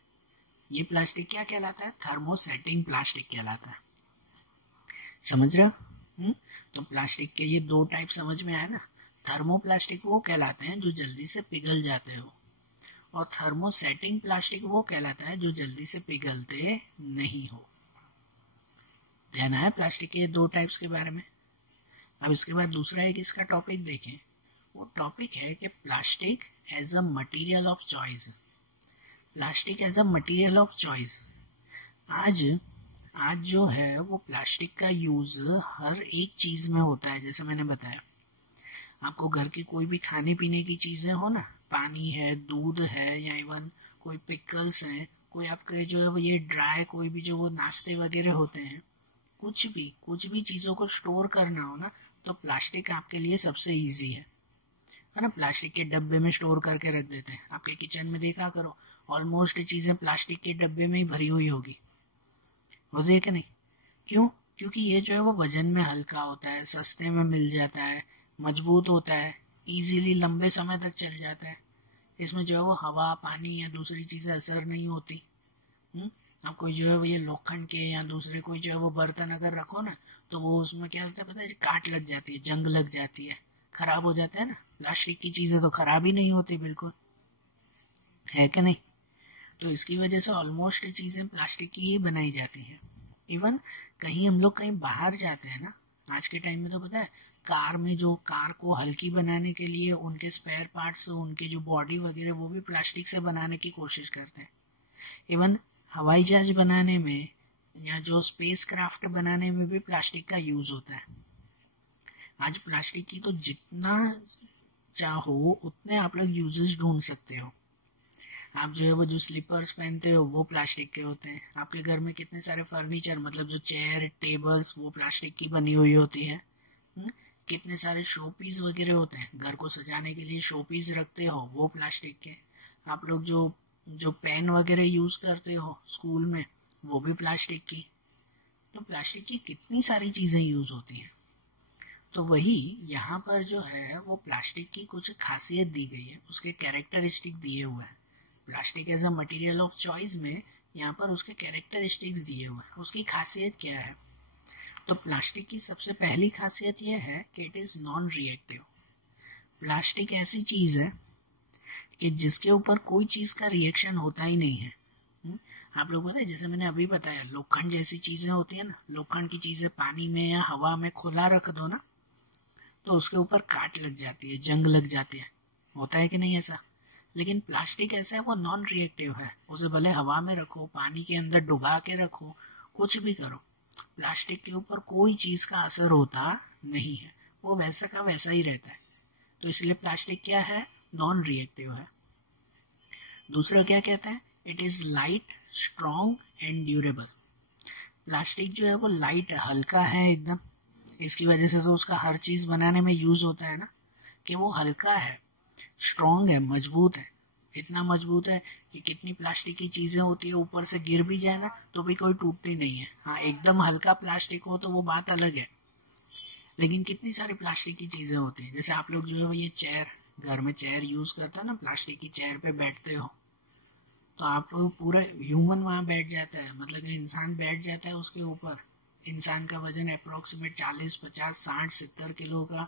ये प्लास्टिक क्या कहलाता है, थर्मोसेटिंग प्लास्टिक कहलाता है। समझ रहे हो। तो प्लास्टिक के ये 2 टाइप समझ में आए ना। थर्मोप्लास्टिक वो कहलाते हैं जो जल्दी से पिघल जाते हो, और थर्मोसेटिंग प्लास्टिक वो कहलाता है जो जल्दी से पिघलते नहीं हो। ध्यान आया प्लास्टिक के 2 टाइप्स के बारे में। अब इसके बाद दूसरा एक इसका टॉपिक देखें। वो टॉपिक है कि plastic as a material of choice. Plastic as a material of choice. आज जो है वो प्लास्टिक का यूज हर एक चीज में होता है। जैसे मैंने बताया आपको, घर की कोई भी खाने पीने की चीजें हो ना, पानी है, दूध है, या इवन कोई पिकल्स है, कोई आपके जो है वो ये ड्राई कोई भी जो वो नाश्ते वगैरह होते हैं, कुछ भी चीजों को स्टोर करना हो ना, तो प्लास्टिक आपके लिए सबसे इजी है ना। प्लास्टिक के डब्बे में स्टोर करके रख देते हैं। आपके किचन में देखा करो, ऑलमोस्ट चीजें प्लास्टिक के डब्बे में ही भरी हुई होगी, होती है कि नहीं। क्यों? क्योंकि ये जो है वो वजन में हल्का होता है, सस्ते में मिल जाता है, मजबूत होता है, इजीली लंबे समय तक चल जाता है। इसमें जो है वो हवा, पानी या दूसरी चीजें असर नहीं होती। आप कोई जो है वो ये लोखंड के या दूसरे कोई जो है वो बर्तन अगर रखो ना, तो वो उसमें क्या होता है पता है, काट लग जाती है, जंग लग जाती है, खराब हो जाता है ना। प्लास्टिक की चीजें तो खराब ही नहीं होती बिल्कुल, है कि नहीं। तो इसकी वजह से ऑलमोस्ट चीजें प्लास्टिक की ही बनाई जाती हैं। इवन कहीं हम लोग कहीं बाहर जाते हैं ना, आज के टाइम में तो पता है कार में जो कार को हल्की बनाने के लिए उनके स्पेयर पार्ट्स, उनके जो बॉडी वगैरह वो भी प्लास्टिक से बनाने की कोशिश करते हैं। इवन हवाई जहाज बनाने में या जो स्पेस क्राफ्ट बनाने में भी प्लास्टिक का यूज होता है। आज प्लास्टिक की तो जितना चाहो उतने आप लोग यूजेस ढूंढ सकते हो। आप जो है वो जो स्लीपर्स पहनते हो वो प्लास्टिक के होते हैं। आपके घर में कितने सारे फर्नीचर, मतलब जो चेयर टेबल्स, वो प्लास्टिक की बनी हुई होती है। कितने सारे शोपीस वगैरह होते हैं, घर को सजाने के लिए शोपीस रखते हो, वो प्लास्टिक के। आप लोग जो पेन वगैरह यूज करते हो स्कूल में, वो भी प्लास्टिक की। तो प्लास्टिक की कितनी सारी चीजें यूज होती हैं। तो वही यहाँ पर जो है वो प्लास्टिक की कुछ खासियत दी गई है, उसके कैरेक्टरिस्टिक दिए हुए हैं। Plastic as a material of choice में यहाँ पर उसके कैरेक्टरिस्टिक्स दिए हुए हैं। उसकी खासियत क्या है, तो प्लास्टिक की सबसे पहली खासियत यह है कि it is non reactive. Plastic ऐसी चीज है कि जिसके ऊपर कोई चीज का रिएक्शन होता ही नहीं है। आप लोग पता है, जैसे मैंने अभी बताया, लोखंड जैसी चीजें होती है ना, लोखंड की चीजें पानी में या हवा में खुला रख दो ना, तो उसके ऊपर काट लग जाती है, जंग लग जाती है, होता है कि नहीं ऐसा। लेकिन प्लास्टिक ऐसा है, वो नॉन रिएक्टिव है, उसे भले हवा में रखो, पानी के अंदर डुबा के रखो, कुछ भी करो, प्लास्टिक के ऊपर कोई चीज का असर होता नहीं है, वो वैसा का वैसा ही रहता है। तो इसलिए प्लास्टिक क्या है, नॉन रिएक्टिव है। दूसरा क्या कहता है, it is light, strong and durable. Plastic जो है वो लाइट है, हल्का है एकदम, इसकी वजह से तो उसका हर चीज बनाने में यूज होता है ना, कि वो हल्का है, स्ट्रॉन्ग है, मजबूत है, इतना मजबूत है कि कितनी प्लास्टिक की चीजें होती है ऊपर से गिर भी जाए ना तो भी कोई टूटती नहीं है। हाँ, एकदम हल्का प्लास्टिक हो तो वो बात अलग है, लेकिन कितनी सारी प्लास्टिक की चीजें होती है। जैसे आप लोग जो है वो ये चेयर, घर में चेयर यूज करते हो ना, प्लास्टिक की चेयर पे बैठते हो, तो आप लोग पूरा ह्यूमन वहां बैठ जाता है, मतलब कि इंसान बैठ जाता है उसके ऊपर। इंसान का वजन अप्रोक्सीमेट 40, 50, 60, 70 किलो का,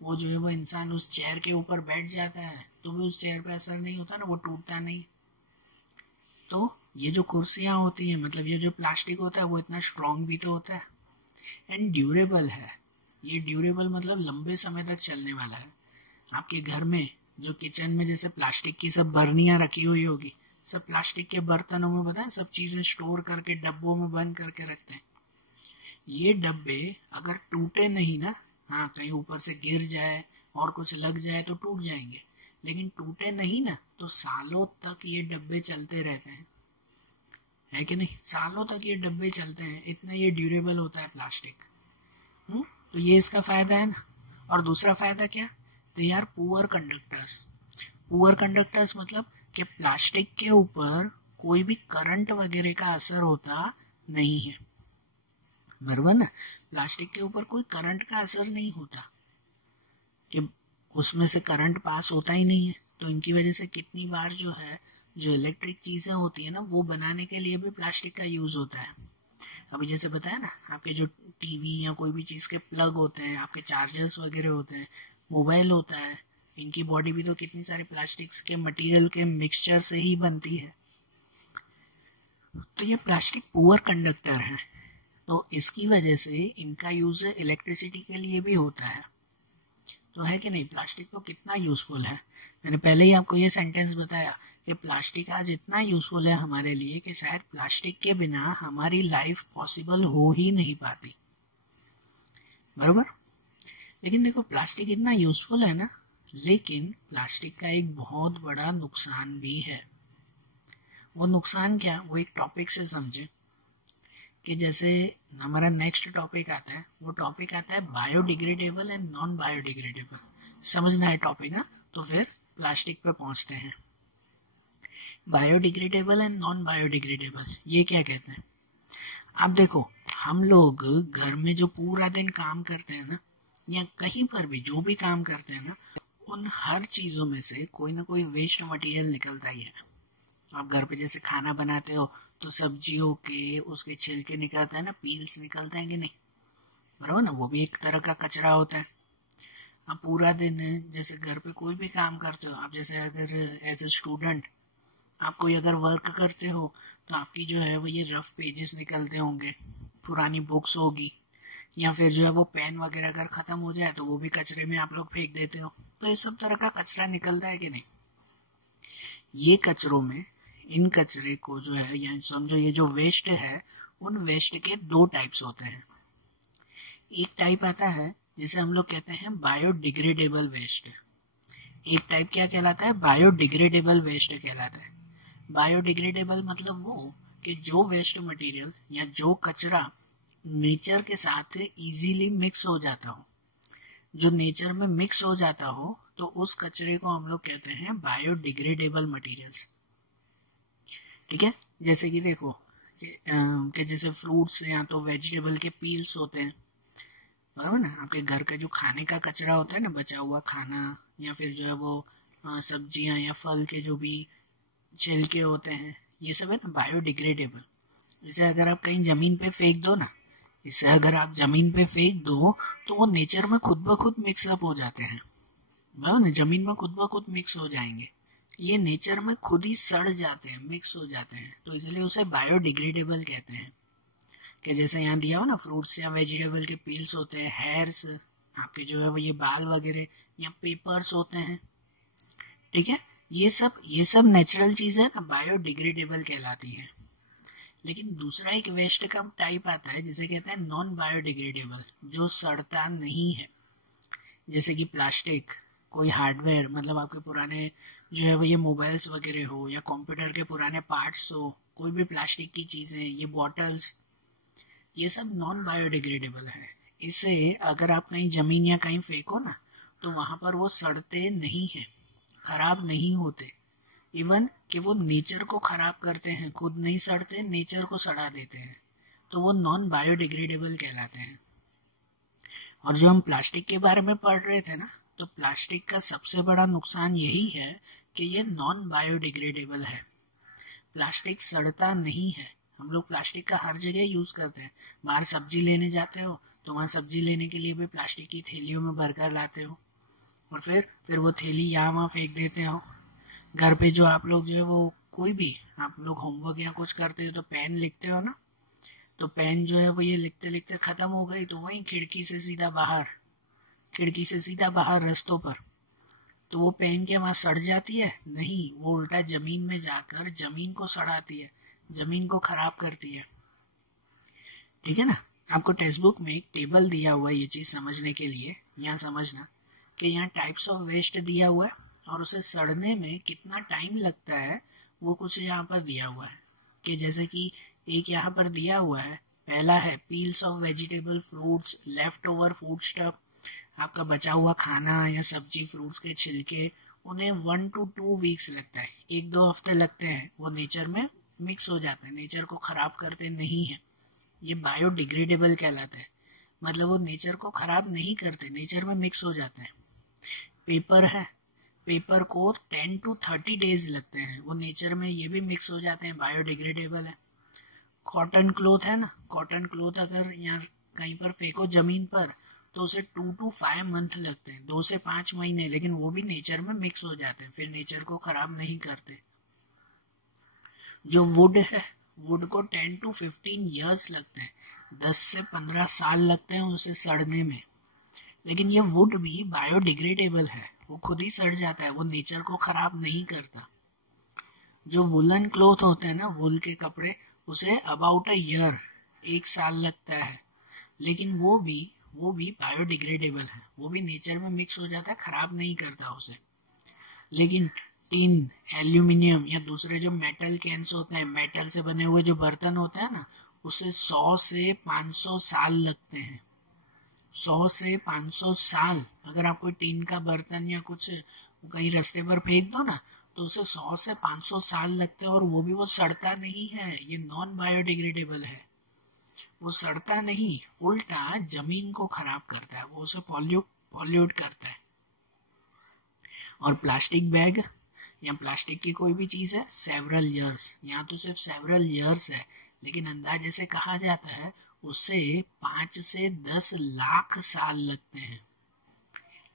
वो जो है वो इंसान उस चेयर के ऊपर बैठ जाता है, तो भी उस चेयर पे असर नहीं होता ना, वो टूटता नहीं। तो ये जो कुर्सियां होती है, मतलब ये जो प्लास्टिक होता है, वो इतना स्ट्रॉन्ग भी तो होता है एंड ड्यूरेबल है। ये ड्यूरेबल मतलब लंबे समय तक चलने वाला है। आपके घर में जो किचन में जैसे प्लास्टिक की सब बर्नियां रखी हुई होगी, सब प्लास्टिक के बर्तनों में बताएं, सब चीजें स्टोर करके डब्बों में बंद करके रखते हैं। ये डब्बे अगर टूटे नहीं ना, हाँ कहीं ऊपर से गिर जाए और कुछ लग जाए तो टूट जाएंगे, लेकिन टूटे नहीं ना तो सालों तक ये डब्बे चलते रहते हैं, है कि नहीं, सालों तक ये डब्बे चलते हैं, इतना ये ड्यूरेबल होता है प्लास्टिक। तो ये इसका फायदा है ना। और दूसरा फायदा क्या, they are poor conductors. Poor conductors मतलब कि प्लास्टिक के ऊपर कोई भी करंट वगैरह का असर होता नहीं है, बराबर ना। प्लास्टिक के ऊपर कोई करंट का असर नहीं होता, कि उसमें से करंट पास होता ही नहीं है। तो इनकी वजह से कितनी बार जो है, जो इलेक्ट्रिक चीजें होती है ना, वो बनाने के लिए भी प्लास्टिक का यूज होता है। अभी जैसे बताया ना, आपके जो टीवी या कोई भी चीज के प्लग होते हैं, आपके चार्जर्स वगैरह होते हैं, मोबाइल होता है, इनकी बॉडी भी तो कितनी सारी प्लास्टिक्स के मटेरियल के मिक्सचर से ही बनती है। तो ये प्लास्टिक पुअर कंडक्टर है, तो इसकी वजह से इनका यूज इलेक्ट्रिसिटी के लिए भी होता है। तो है कि नहीं, प्लास्टिक तो कितना यूजफुल है। मैंने पहले ही आपको ये सेंटेंस बताया कि प्लास्टिक आज इतना यूजफुल है हमारे लिए कि शायद प्लास्टिक के बिना हमारी लाइफ पॉसिबल हो ही नहीं पाती, बरोबर। लेकिन देखो, प्लास्टिक इतना यूजफुल है ना, लेकिन प्लास्टिक का एक बहुत बड़ा नुकसान भी है। वो नुकसान क्या, वो एक टॉपिक से समझे, कि जैसे हमारा नेक्स्ट टॉपिक आता है, वो टॉपिक आता है बायोडिग्रेडेबल एंड नॉन बायोडिग्रेडेबल। समझना है टॉपिक ना, तो फिर प्लास्टिक पे पहुंचते हैं। बायोडिग्रेडेबल एंड नॉन बायोडिग्रेडेबल, ये क्या कहते हैं। आप देखो, हम लोग घर में जो पूरा दिन काम करते हैं ना, या कहीं पर भी जो भी काम करते हैं ना, उन हर चीजों में से कोई ना कोई वेस्ट मटेरियल निकलता ही है। आप घर पे जैसे खाना बनाते हो तो सब्जियों के उसके छिलके निकलते हैं ना, पील्स निकलते हैं कि नहीं, बराबर ना, वो भी एक तरह का कचरा होता है। आप पूरा दिन जैसे घर पे कोई भी काम करते हो, आप जैसे अगर एज ए स्टूडेंट आप कोई अगर वर्क करते हो, तो आपकी जो है वो ये रफ पेजेस निकलते होंगे, पुरानी बुक्स होगी, या फिर जो है वो पेन वगैरह अगर खत्म हो जाए तो वो भी कचरे में आप लोग फेंक देते हो। तो ये सब तरह का कचरा निकलता है कि नहीं। ये कचरों में, इन कचरे को जो है, या समझो ये जो वेस्ट है, उन वेस्ट के दो टाइप्स होते हैं। एक टाइप आता है जिसे हम लोग कहते हैं बायोडिग्रेडेबल वेस्ट। एक टाइप क्या कहलाता है, बायोडिग्रेडेबल वेस्ट कहलाता है। बायोडिग्रेडेबल मतलब वो कि जो वेस्ट मटेरियल या जो कचरा नेचर के साथ इजीली मिक्स हो जाता हो, जो नेचर में मिक्स हो जाता हो, तो उस कचरे को हम लोग कहते हैं बायोडिग्रेडेबल मटेरियल्स। ठीक है, जैसे कि देखो कि जैसे फ्रूट्स या तो वेजिटेबल के पील्स होते हैं, बराबर ना। आपके घर का जो खाने का कचरा होता है ना, बचा हुआ खाना, या फिर जो है वो सब्जियां या फल के जो भी छिलके होते हैं, ये सब है ना बायोडिग्रेडेबल। इसे अगर आप कहीं जमीन पे फेंक दो ना, इसे अगर आप जमीन पे फेंक दो तो वो नेचर में खुद ब खुद मिक्सअप हो जाते हैं, बराबर ना, जमीन में खुद ब खुद मिक्स हो जाएंगे। ये नेचर में खुद ही सड़ जाते हैं, मिक्स हो जाते हैं, तो इसलिए उसे बायोडिग्रेडेबल कहते हैं। कि जैसे यहाँ दिया हो ना, फ्रूट्स या वेजिटेबल के पील्स होते हैं, हेयर्स आपके जो है वो ये बाल वगैरह, या पेपर्स होते हैं, ठीक है, ये सब नेचुरल चीजें ना बायोडिग्रेडेबल कहलाती है। लेकिन दूसरा एक वेस्ट का टाइप आता है जिसे कहते हैं नॉन बायोडिग्रेडेबल, जो सड़ता नहीं है। जैसे कि प्लास्टिक, कोई हार्डवेयर, मतलब आपके पुराने जो है वो ये मोबाइल्स वगैरह हो, या कंप्यूटर के पुराने पार्ट्स हो, कोई भी प्लास्टिक की चीजें, ये बॉटल्स, ये सब नॉन बायोडिग्रेडेबल है। इसे अगर आप कहीं जमीन या कहीं फेंको ना, तो वहां पर वो सड़ते नहीं है, खराब नहीं होते। इवन कि वो नेचर को खराब करते हैं, खुद नहीं सड़ते, नेचर को सड़ा देते हैं, तो वो नॉन बायोडिग्रेडेबल कहलाते हैं। और जो हम प्लास्टिक के बारे में पढ़ रहे थे ना, तो प्लास्टिक का सबसे बड़ा नुकसान यही है कि ये नॉन बायोडिग्रेडेबल है। प्लास्टिक सड़ता नहीं है। हम लोग प्लास्टिक का हर जगह यूज करते हैं। बाहर सब्जी लेने जाते हो तो वहां सब्जी लेने के लिए भी प्लास्टिक की थैलियों में भरकर लाते हो, और फिर वो थैली यहाँ वहाँ फेंक देते हो। घर पे जो आप लोग जो है वो कोई भी आप लोग होमवर्क या कुछ करते हो तो पेन लिखते हो ना, तो पेन जो है वो ये लिखते लिखते खत्म हो गई, तो वहीं खिड़की से सीधा बाहर रास्तों पर, तो वो पेन क्या वहां सड़ जाती है? नहीं, वो उल्टा जमीन में जाकर जमीन को सड़ाती है, जमीन को खराब करती है, ठीक है ना। आपको टेक्स्ट बुक में एक टेबल दिया हुआ है ये चीज समझने के लिए। यहाँ समझना कि यहाँ टाइप्स ऑफ वेस्ट दिया हुआ है और उसे सड़ने में कितना टाइम लगता है वो कुछ यहाँ पर दिया हुआ है। कि जैसे कि एक यहाँ पर दिया हुआ है, पहला है peels of vegetable, fruits, left over food stuff, आपका बचा हुआ खाना या सब्जी, फ्रूट्स के छिलके, उन्हें 1 to 2 वीक्स लगता है, 1-2 हफ्ते लगते हैं, वो नेचर में मिक्स हो जाते हैं, नेचर को खराब करते नहीं है। ये बायोडिग्रेडेबल कहलाते हैं, मतलब वो नेचर को खराब नहीं करते, नेचर में मिक्स हो जाते हैं। पेपर है, पेपर को 10 to 30 डेज लगते हैं, वो नेचर में ये भी मिक्स हो जाते हैं, बायोडिग्रेडेबल है। कॉटन क्लोथ है ना, कॉटन क्लोथ अगर यहाँ कहीं पर फेंको जमीन पर तो उसे 2 to 5 मंथ लगते हैं, 2 से 5 महीने, लेकिन वो भी नेचर में मिक्स हो जाते हैं, फिर नेचर को खराब नहीं करते। जो वुड है, वुड को 10 to 15 ईयर्स लगते हैं, 10 से 15 साल लगते हैं उसे सड़ने में, लेकिन ये वुड भी बायोडिग्रेडेबल है, वो खुद ही सड़ जाता है, वो नेचर को खराब नहीं करता। जो वुलन क्लोथ होते हैं ना, वुल के कपड़े, उसे अबाउट अ ईयर, 1 साल लगता है, लेकिन वो भी बायोडिग्रेडेबल है, वो भी नेचर में मिक्स हो जाता है, खराब नहीं करता उसे। लेकिन टिन, एल्यूमिनियम या दूसरे जो मेटल कैंस होते हैं, मेटल से बने हुए जो बर्तन होते हैं ना, उसे 100 से 500 साल लगते हैं, 100 से 500 साल। अगर आप कोई टिन का बर्तन या कुछ कहीं रास्ते पर फेंक दो ना, तो उसे 100 से 500 साल लगते हैं, और वो भी वो सड़ता नहीं है, ये नॉन बायोडिग्रेडेबल है। वो सड़ता नहीं, उल्टा जमीन को खराब करता है, वो उसे पॉल्यूट करता है। और प्लास्टिक बैग या प्लास्टिक की कोई भी चीज है, सेवरल ईयर्स, यहाँ तो सिर्फ सेवरल ईयर्स है, लेकिन अंदाजे से कहा जाता है उससे 5 से 10 लाख साल लगते हैं।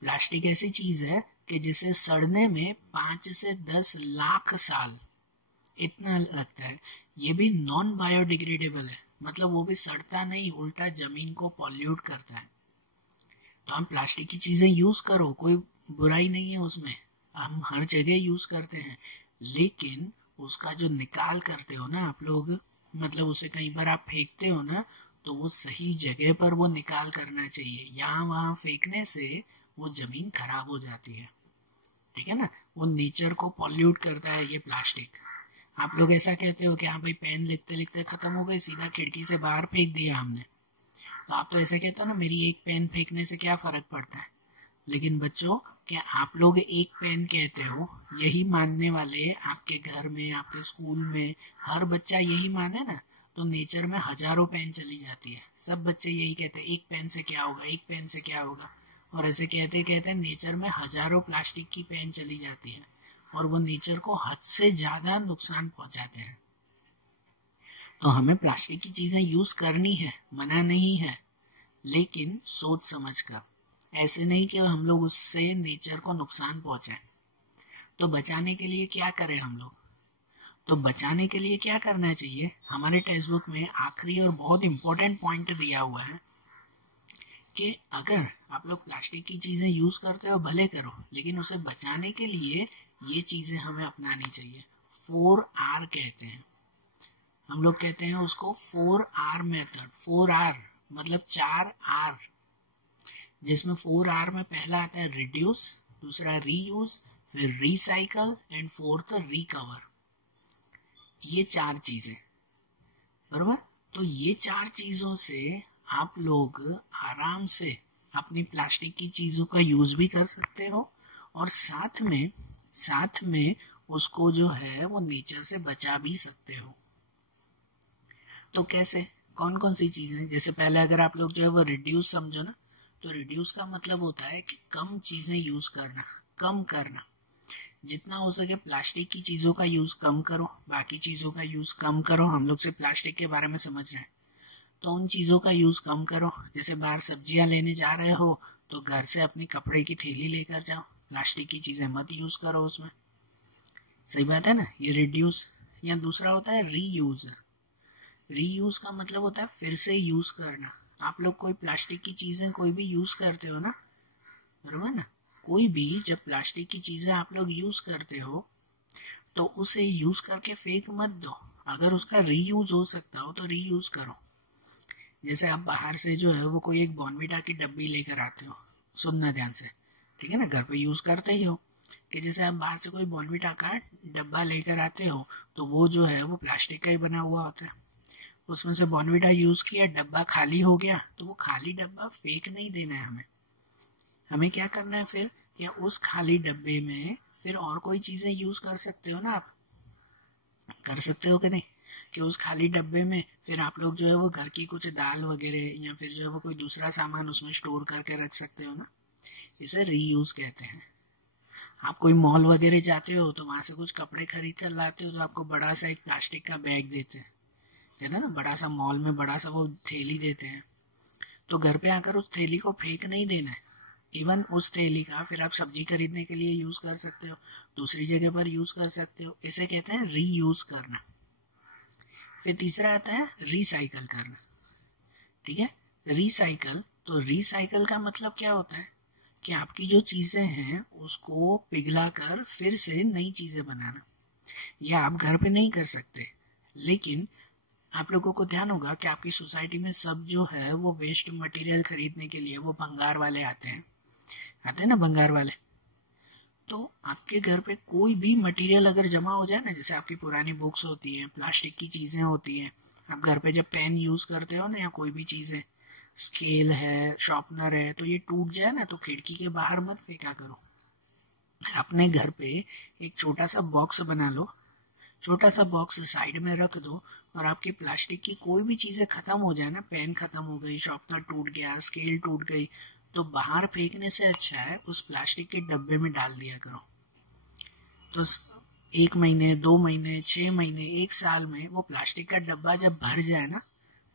प्लास्टिक ऐसी चीज है कि जिसे सड़ने में 5 से 10 लाख साल इतना लगता है। ये भी नॉन बायोडिग्रेडेबल है, मतलब वो भी सड़ता नहीं, उल्टा जमीन को पॉल्यूट करता है। तो हम प्लास्टिक की चीजें यूज करो, कोई बुराई नहीं है उसमें, हम हर जगह यूज करते हैं, लेकिन उसका जो निकाल करते हो ना आप लोग, मतलब उसे कहीं पर आप फेंकते हो ना, तो वो सही जगह पर वो निकाल करना चाहिए। यहाँ वहां फेंकने से वो जमीन खराब हो जाती है, ठीक है ना, वो नेचर को पॉल्यूट करता है ये प्लास्टिक। आप लोग ऐसा कहते हो कि हाँ भाई पेन लिखते लिखते खत्म हो गई, सीधा खिड़की से बाहर फेंक दिया हमने, तो आप तो ऐसा कहते हो ना, मेरी एक पेन फेंकने से क्या फर्क पड़ता है। लेकिन बच्चों, क्या आप लोग एक पेन कहते हो, यही मानने वाले आपके घर में, आपके स्कूल में हर बच्चा यही माने ना, तो नेचर में हजारों पेन चली जाती है। सब बच्चे यही कहते हैं, एक पेन से क्या होगा, एक पेन से क्या होगा, और ऐसे कहते कहते नेचर में हजारों प्लास्टिक की पेन चली जाती है, और वो नेचर को हद से ज्यादा नुकसान पहुंचाते हैं। तो हमें प्लास्टिक की चीजें यूज करनी है, मना नहीं है, लेकिन सोच समझ कर, ऐसे नहीं कि हम लोग उससे नेचर को नुकसान पहुंचाए। तो बचाने के लिए क्या करें हम लोग? तो बचाने के लिए क्या करना चाहिए? हमारे टेक्स्ट बुक में आखिरी और बहुत इंपॉर्टेंट पॉइंट दिया हुआ है कि अगर आप लोग प्लास्टिक की चीजें यूज करते हो भले करो, लेकिन उसे बचाने के लिए ये चीजें हमें अपनानी चाहिए। 4R कहते हैं हम लोग, कहते हैं उसको 4R मेथड। 4R मतलब 4R, जिसमें 4R में पहला आता है रिड्यूस, दूसरा रीयूज, फिर रिसाइकल एंड फोर्थ रिकवर। ये 4 चीजें, बराबर। तो ये 4 चीजों से आप लोग आराम से अपनी प्लास्टिक की चीजों का यूज भी कर सकते हो और साथ में उसको जो है वो नेचर से बचा भी सकते हो। तो कैसे, कौन कौन सी चीजें? जैसे पहले अगर आप लोग जो है वो रिड्यूस समझो ना, तो रिड्यूस का मतलब होता है कि कम चीजें यूज करना, कम करना। जितना हो सके प्लास्टिक की चीजों का यूज कम करो, बाकी चीजों का यूज कम करो। हम लोग से प्लास्टिक के बारे में समझ रहे हैं तो उन चीजों का यूज कम करो। जैसे बाहर सब्जियां लेने जा रहे हो तो घर से अपनी कपड़े की थैली लेकर जाओ, प्लास्टिक की चीजें मत यूज करो उसमें। सही बात है ना, ये रिड्यूस। या दूसरा होता है रीयूज। रीयूज का मतलब होता है फिर से यूज करना। आप लोग कोई प्लास्टिक की चीजें कोई भी यूज करते हो ना, बराबर ना, कोई भी जब प्लास्टिक की चीजें आप लोग यूज करते हो तो उसे यूज करके फेंक मत दो। अगर उसका रीयूज हो सकता हो तो रीयूज करो। जैसे आप बाहर से जो है वो कोई एक बॉर्नविटा की डब्बी लेकर आते हो, सुनना ध्यान से, ठीक है ना, घर पे यूज करते ही हो कि जैसे आप बाहर से कोई बॉर्नविटा का डब्बा लेकर आते हो तो वो जो है वो प्लास्टिक का ही बना हुआ होता है। उसमें से बॉर्नविटा यूज किया, डब्बा खाली हो गया, तो वो खाली डब्बा फेंक नहीं देना है हमें क्या करना है फिर, या उस खाली डब्बे में फिर और कोई चीजें यूज कर सकते हो ना, आप कर सकते हो कि नहीं, कि उस खाली डब्बे में फिर आप लोग जो है वो घर की कुछ दाल वगैरह या फिर जो है वो कोई दूसरा सामान उसमें स्टोर करके रख सकते हो ना। इसे रीयूज कहते हैं। आप कोई मॉल वगैरह जाते हो तो वहां से कुछ कपड़े खरीद कर लाते हो तो आपको बड़ा सा एक प्लास्टिक का बैग देते हैं, है ना, बड़ा सा मॉल में बड़ा सा वो थैली देते हैं। तो घर पे आकर उस थैली को फेंक नहीं देना है। इवन उस थैली का फिर आप सब्जी खरीदने के लिए यूज कर सकते हो, दूसरी जगह पर यूज कर सकते हो। इसे कहते हैं रीयूज करना। फिर तीसरा आता है रिसाइकल करना, ठीक है। रिसाइकल, तो रिसाइकल का मतलब क्या होता है कि आपकी जो चीजें हैं उसको पिघलाकर फिर से नई चीजें बनाना। यह आप घर पे नहीं कर सकते, लेकिन आप लोगों को ध्यान होगा कि आपकी सोसाइटी में सब जो है वो वेस्ट मटेरियल खरीदने के लिए वो भंगार वाले आते हैं ना, भंगार वाले। तो आपके घर पे कोई भी मटेरियल अगर जमा हो जाए ना, जैसे आपकी पुरानी बुक्स होती हैं, प्लास्टिक की चीजें होती हैं, आप घर पे जब पेन यूज करते हो ना या कोई भी चीज है, स्केल है, शार्पनर है, तो ये टूट जाए ना तो खिड़की के बाहर मत फेंका करो। अपने घर पे एक छोटा सा बॉक्स बना लो, छोटा सा बॉक्स साइड में रख दो, और आपकी प्लास्टिक की कोई भी चीजें खत्म हो जाए ना, पेन खत्म हो गई, शार्पनर टूट गया, स्केल टूट गई, तो बाहर फेंकने से अच्छा है उस प्लास्टिक के डब्बे में डाल दिया करो। तो 1 महीने, 2 महीने, 6 महीने, 1 साल में वो प्लास्टिक का डब्बा जब भर जाए ना,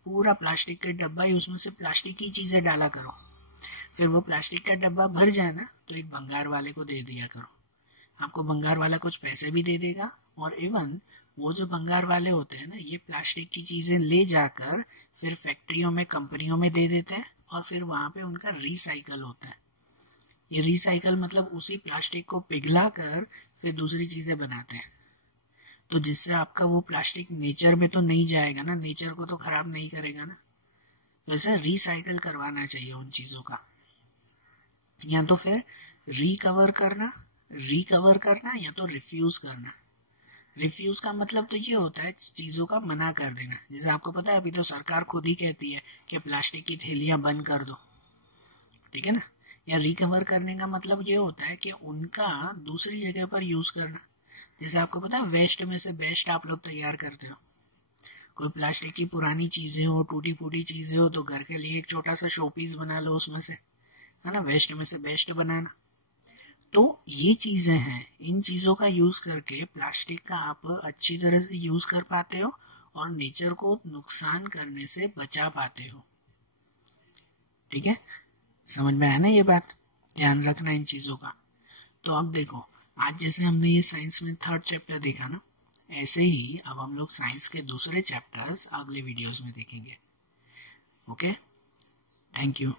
पूरा प्लास्टिक का डब्बा ही, उसमें से प्लास्टिक की चीजें डाला करो। फिर वो प्लास्टिक का डब्बा भर जाए ना तो एक भंगार वाले को दे दिया करो। आपको भंगार वाला कुछ पैसे भी दे देगा, और इवन वो जो भंगार वाले होते हैं ना, ये प्लास्टिक की चीजें ले जाकर फिर फैक्ट्रियों में, कंपनियों में दे देते हैं, और फिर वहां पे उनका रिसाइकल होता है। ये रिसाइकल मतलब उसी प्लास्टिक को पिघला कर फिर दूसरी चीजें बनाते हैं, तो जिससे आपका वो प्लास्टिक नेचर में तो नहीं जाएगा ना, नेचर को तो खराब नहीं करेगा ना। तो ऐसा रिसाइकल करवाना चाहिए उन चीजों का, या तो फिर रिकवर करना या तो रिफ्यूज करना। रिफ्यूज का मतलब तो ये होता है चीजों का मना कर देना। जैसे आपको पता है अभी तो सरकार खुद ही कहती है कि प्लास्टिक की थैलियां बंद कर दो, ठीक है ना। या रिकवर करने का मतलब ये होता है कि उनका दूसरी जगह पर यूज करना। जैसे आपको पता है वेस्ट में से बेस्ट आप लोग तैयार करते हो। कोई प्लास्टिक की पुरानी चीजें हो, टूटी फूटी चीजें हो, तो घर के लिए एक छोटा सा शो पीस बना लो उसमें से, है ना, वेस्ट में से बेस्ट बनाना। तो ये चीजें हैं, इन चीजों का यूज करके प्लास्टिक का आप अच्छी तरह से यूज कर पाते हो और नेचर को नुकसान करने से बचा पाते हो, ठीक है। समझ में आया ना ये बात, ध्यान रखना इन चीजों का। तो अब देखो, आज जैसे हमने ये साइंस में 3rd चैप्टर देखा ना, ऐसे ही अब हम लोग साइंस के दूसरे चैप्टर्स अगले वीडियोस में देखेंगे। Okay, thank you.